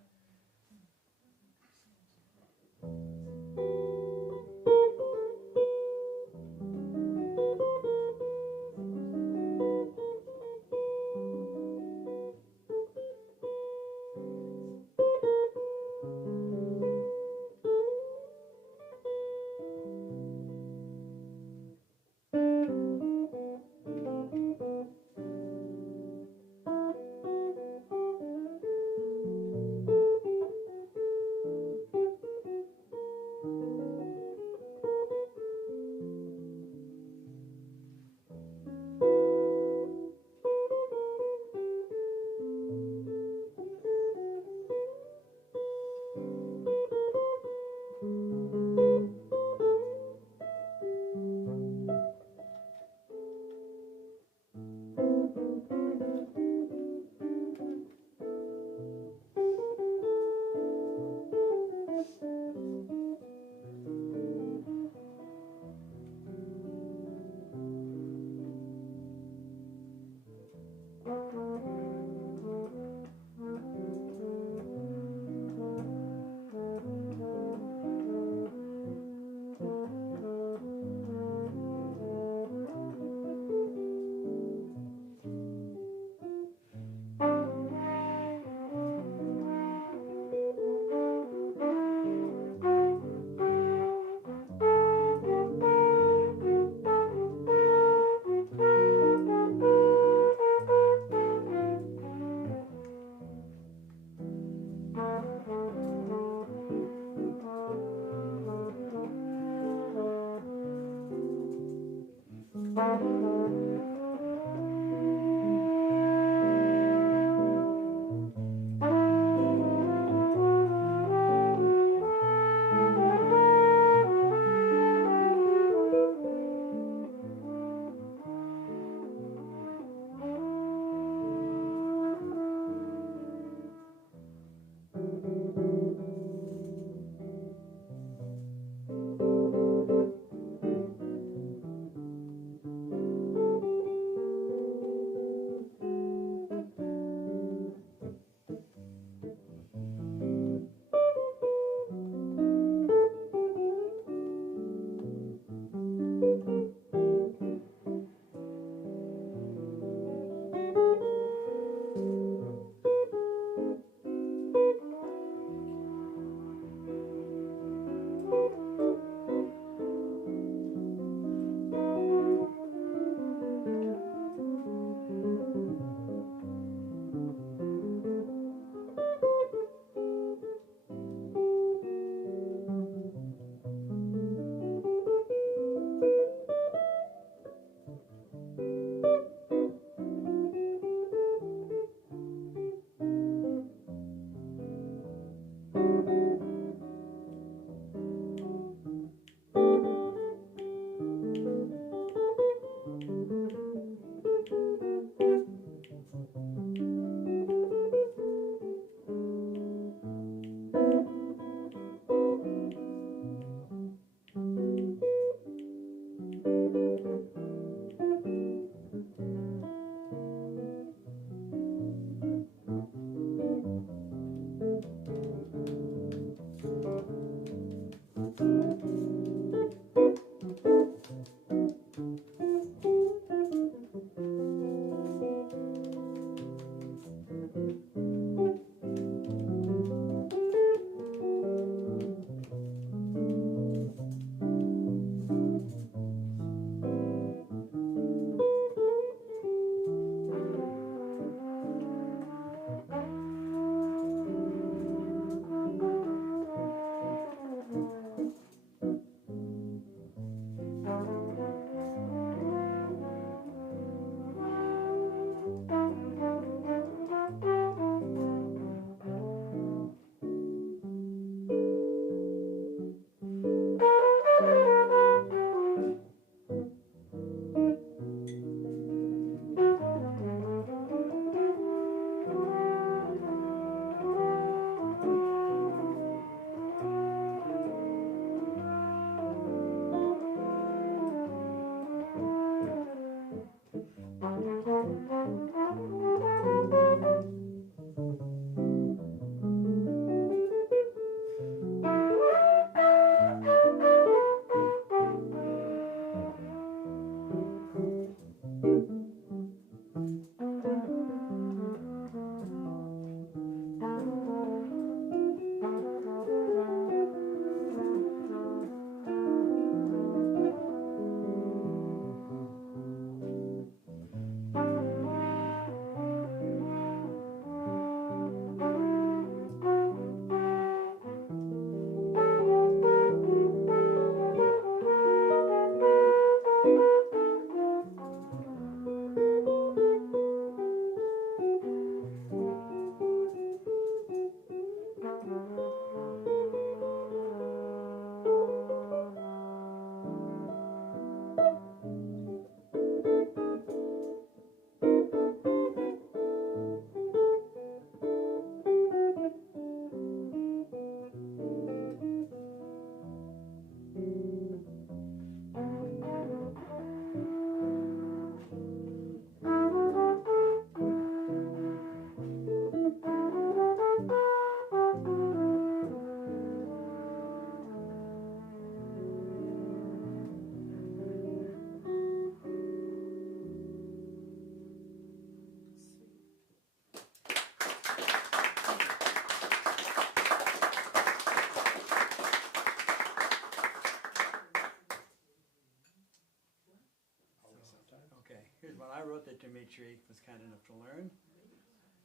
note that Dmitri was kind enough to learn.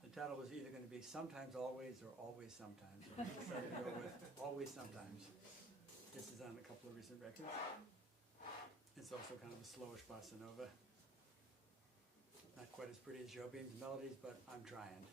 The title was either going to be Sometimes Always or Always Sometimes. So I decided to go with Always Sometimes. This is on a couple of recent records. It's also kind of a slowish bossa nova. Not quite as pretty as Jobim's melodies, but I'm trying.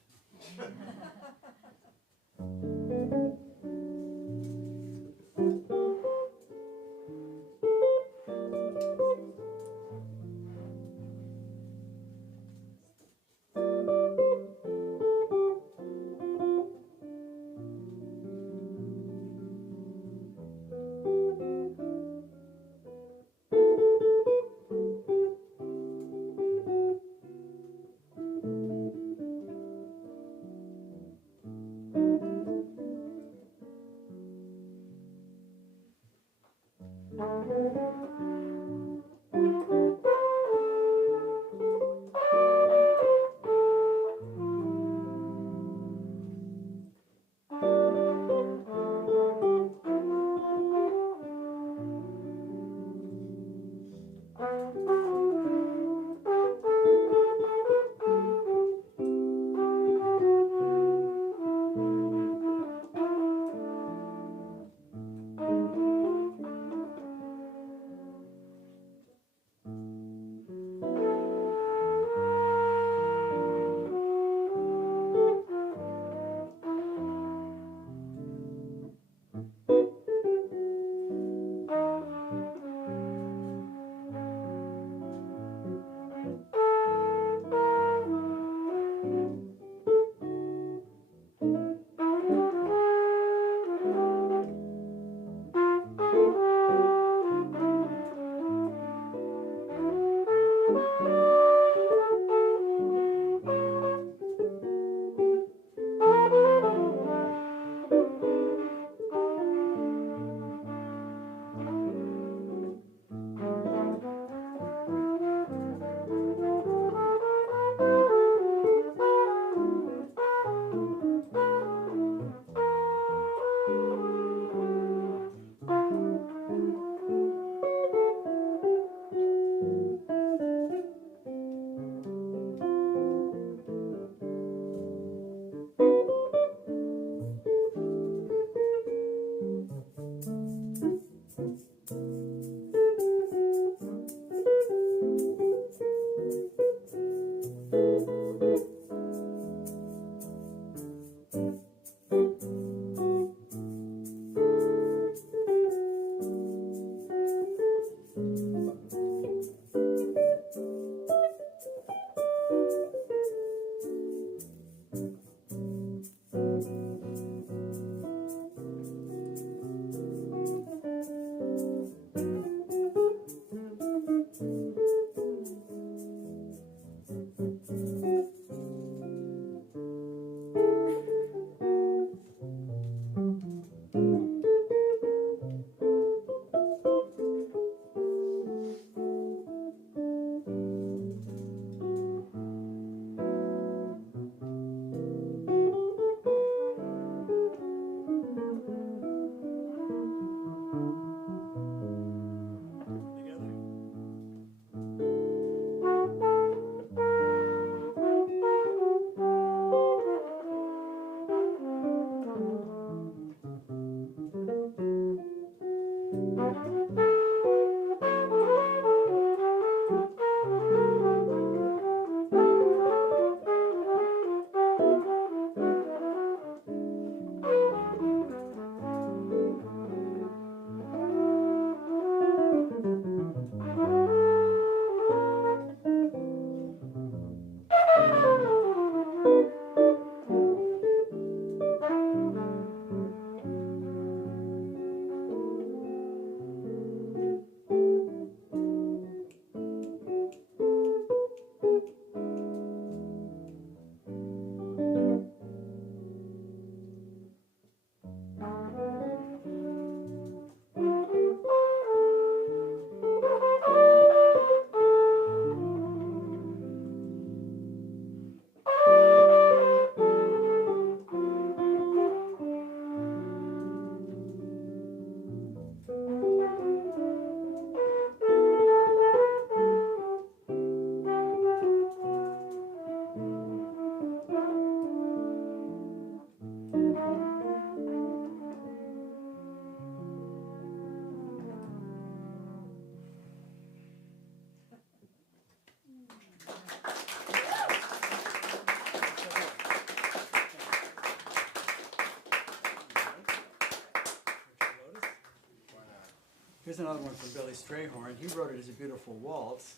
Here's another one from Billy Strayhorn. He wrote it as a beautiful waltz.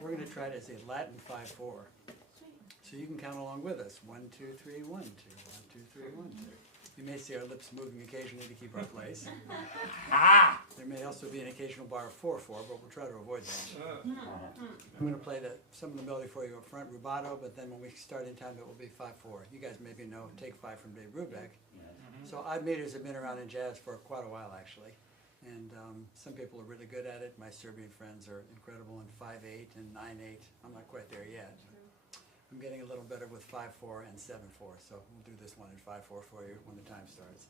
We're going to try it as a Latin 5/4. So you can count along with us. 1, 2, 3, 1, 2, 1, 2, 3, 1, 2. You may see our lips moving occasionally to keep our place. There may also be an occasional bar of 4/4, but we'll try to avoid that. I'm going to play some of the melody for you up front, rubato, but then when we start in time, it will be 5/4. You guys maybe know Take 5 from Dave Brubeck. So odd meters have been around in jazz for quite a while, actually. And some people are really good at it. My Serbian friends are incredible in 5/8 and 9/8. I'm not quite there yet. I'm getting a little better with 5/4 and 7/4. So we'll do this one in 5/4 for you when the time starts.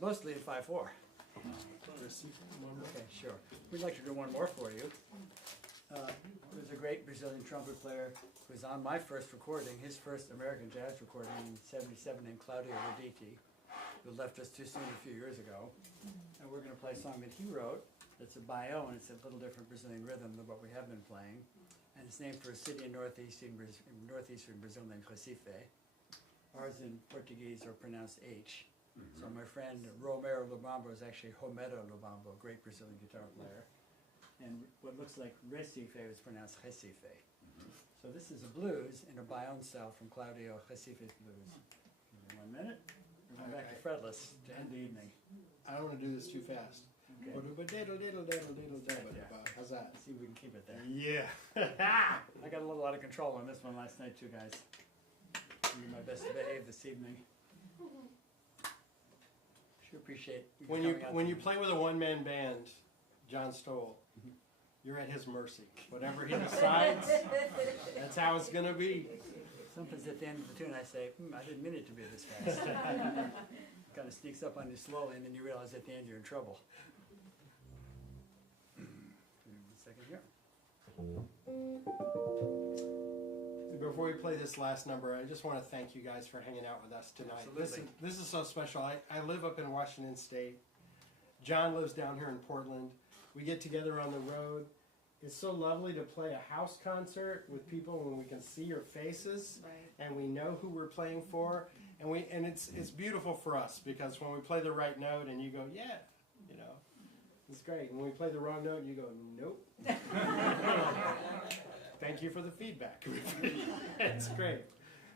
mostly in 5/4. Okay, sure. We'd like to do one more for you. There's a great Brazilian trumpet player who was on my first recording, his first American jazz recording in '77, named Claudio Roditi, who left us too soon a few years ago. And we're going to play a song that he wrote. It's a baio, and it's a little different Brazilian rhythm than what we have been playing. And it's named for a city in northeastern Brazil named Recife. Ours in Portuguese are pronounced H. So my friend Romero Lubambo is actually Romero Lubambo, a great Brazilian guitar player. And what looks like Recife is pronounced Recife. So this is a blues in a bayon style from Claudio Recife's blues. Give me 1 minute. We're going back to fretless to end the evening. I don't want to do this too fast. Okay. How's that? See if we can keep it there. Yeah. I got a little out of control on this one last night too, guys. I'll do my best to behave this evening. Sure appreciate When coming out you to- play with a one-man band, John Stowell, you're at his mercy. Whatever he decides, that's how it's gonna be. Sometimes at the end of the tune I say, I didn't mean it to be this fast. Kind of sneaks up on you slowly, and then you realize at the end you're in trouble. Give me 1 second here. Before we play this last number, I just want to thank you guys for hanging out with us tonight. Absolutely. This is so special. I live up in Washington State. John lives down here in Portland. We get together on the road. It's so lovely to play a house concert with people when we can see your faces and we know who we're playing for. And it's beautiful for us because when we play the right note and you go, yeah, you know, it's great. And when we play the wrong note, you go, nope. Thank you for the feedback. It's great.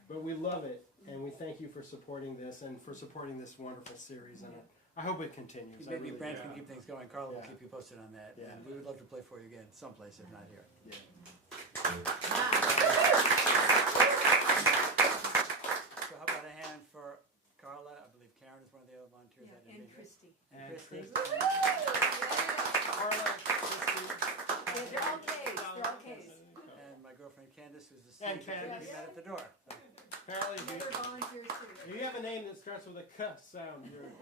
But we love it, and we thank you for supporting this and for supporting this wonderful series. And I hope it continues. Maybe really Brent do. can keep things going. Carla will Yeah. keep you posted on that. Yeah. And we would love to play for you again, someplace, if not here. Yeah. So how about a hand for Carla? I believe Karen is one of the other volunteers. Yeah, that and individual. Christy. And Christy. Carla, Christy, They're all Ks. They're all Ks. And my girlfriend Candace, who's the And student that we Candace. met at the door. apparently, Other volunteers too. if you have a name that starts with a K sound, you're in.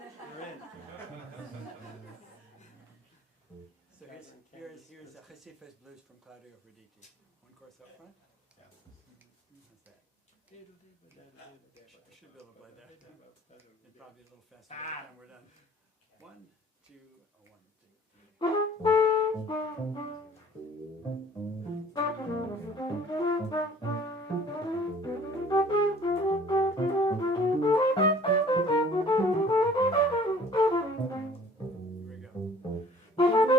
So here's a Recife's Blues from Claudio Roditi. One chorus up front. How's that? I should be able to play that. And probably a little faster by the time we're done. 1, 2, 1, 2. Here we go.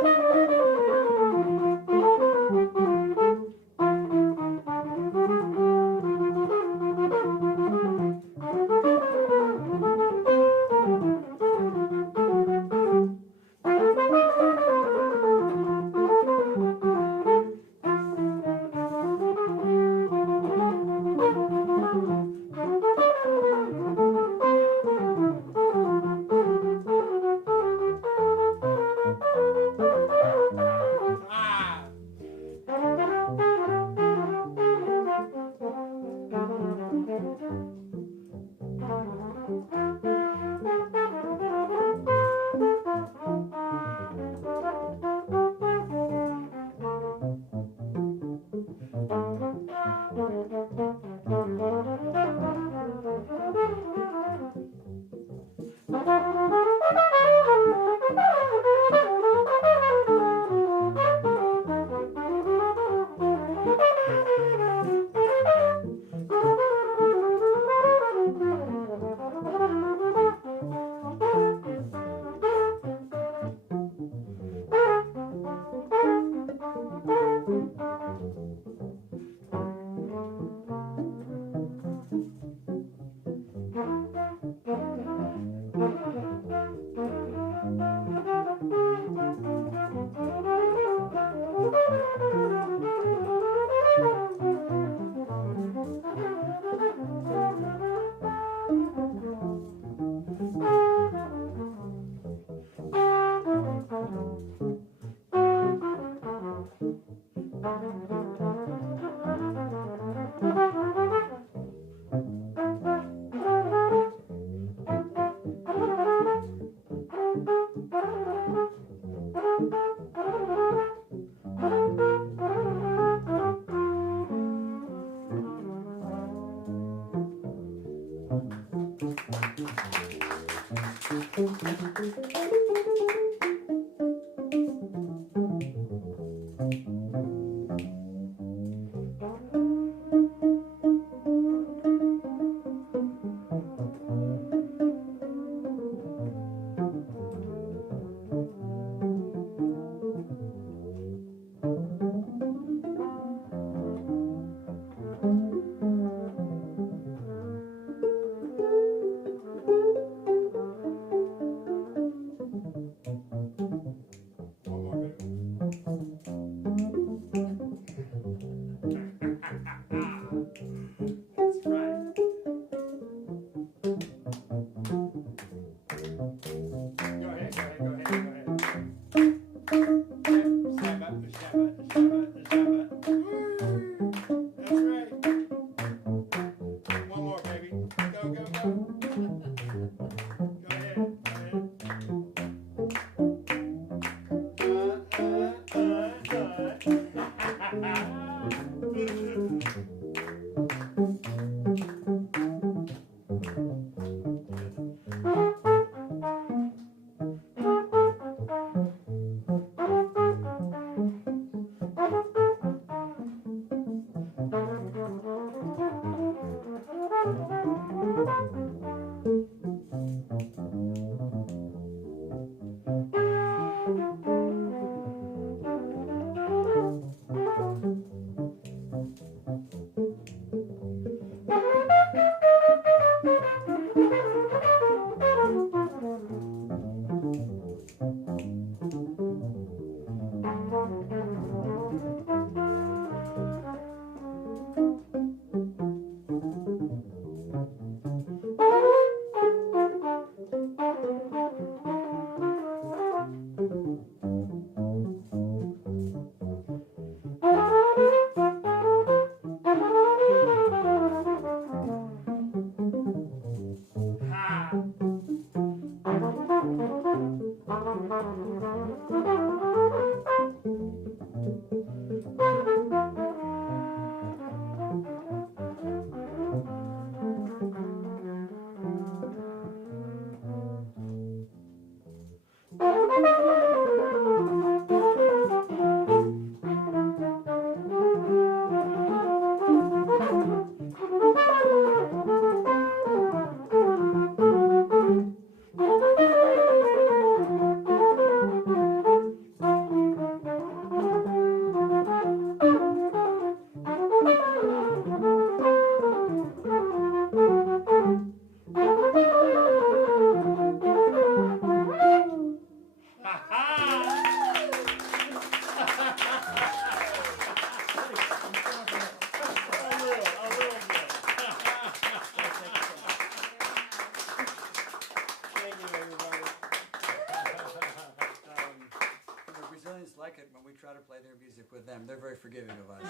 With them, they're very forgiving of us,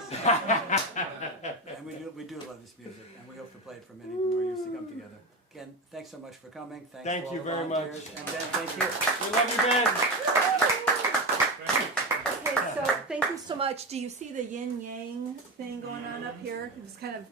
and we do love this music, and we hope to play it for many more years to come together. Again, thanks so much for coming. Thank you very much. And Ben, thank you. We love you, Ben. Okay, so thank you so much. Do you see the yin yang thing going on up here? It was kind of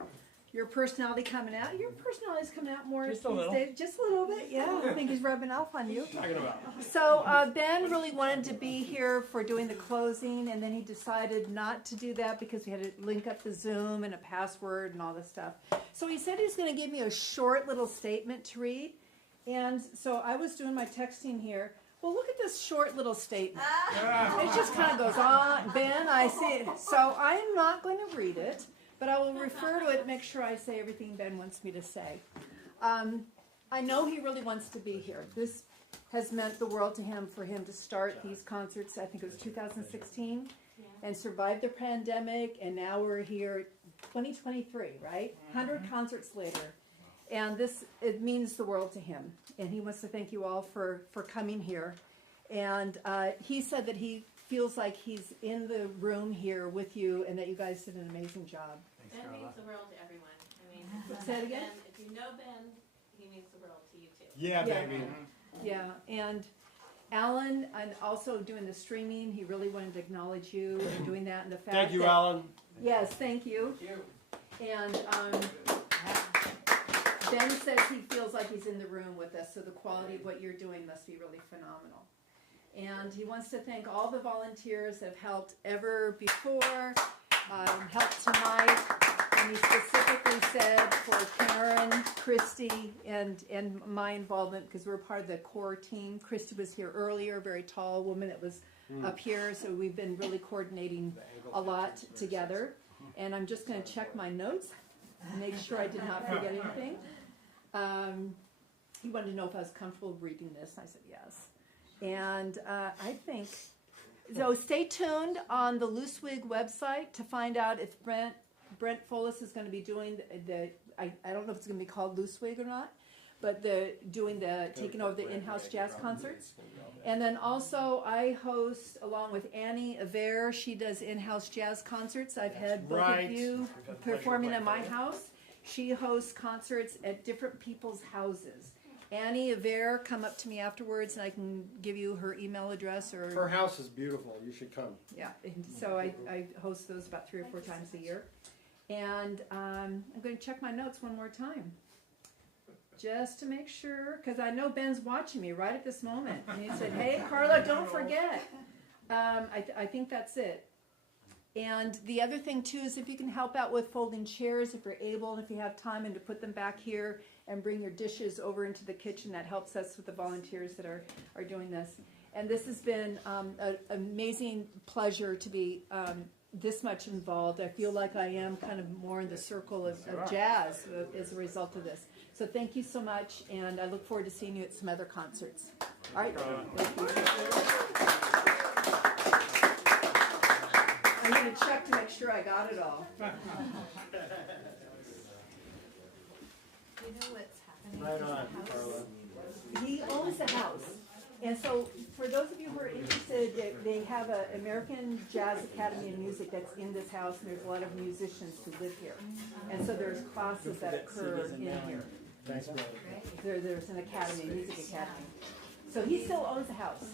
your personality coming out. Your personality's coming out more Just a these little. days. Just a little bit, yeah. I think he's rubbing off on you. Talking about. So Ben really wanted to be here for doing the closing, and then he decided not to do that because we had to link up the Zoom and a password and all this stuff. So he said he's going to give me a short little statement to read. And so I was doing my texting here. Well, look at this short little statement. It just kind of goes on. Ben, I see it. So I am not going to read it, but I will refer to it, make sure I say everything Ben wants me to say. I know he really wants to be here. This has meant the world to him for him to start these concerts, I think it was 2016, and survive the pandemic, and now we're here 2023, right? 100 concerts later. And this, it means the world to him. And he wants to thank you all for coming here. And he said that he feels like he's in the room here with you and that you guys did an amazing job. Ben means the world to everyone. I mean, Say it again? Ben, if you know Ben, he means the world to you too. Yeah, Yeah. baby. Yeah, and Alan, and also doing the streaming, he really wanted to acknowledge you and doing that, and the fact Thank you, that, Alan. Yes, thank you. And Ben says he feels feels like he's in the room with us, so the quality of what you're doing must be really phenomenal. And he wants to thank all the volunteers that have helped ever before, helped tonight, and he specifically said for Karen, Christy, and my involvement, because we're part of the core team. Christy was here earlier, a very tall woman that was up here, so we've been really coordinating a lot together. And I'm just going to check my notes, make sure I did not forget anything. He wanted to know if I was comfortable reading this, and I said yes. And I think, so stay tuned on the Loosewig website to find out if Brent Follis is going to be doing I don't know if it's going to be called Loosewig or not, but taking over the in-house jazz concerts. And then also I host, along with Annie Aver, she does in-house jazz concerts. I've had both of you performing in my house. She hosts concerts at different people's houses. Annie Aver, come up to me afterwards and I can give you her email address. Or Her house is beautiful. You should come. Yeah, and so I host those about 3 or 4 times a year. And I'm going to check my notes one more time, just to make sure, because I know Ben's watching me right at this moment. And he said, hey, Carla, don't forget. I think that's it. And the other thing, too, is if you can help out with folding chairs, if you're able, and if you have time, and to put them back here and bring your dishes over into the kitchen. That helps us with the volunteers that are doing this. And this has been an amazing pleasure to be this much involved. I feel like I am kind of more in the circle of jazz as a result of this. So thank you so much, and I look forward to seeing you at some other concerts. All right. Thank you. I'm going to check to make sure I got it all. Do you know what's happening? Right to the on, house? Carla. He owns the house. And so for those of you who are interested, they have an American Jazz Academy of Music that's in this house, and there's a lot of musicians who live here. And so there's classes that occur in here. Thanks, brother. There's an academy, music academy. So he still owns the house.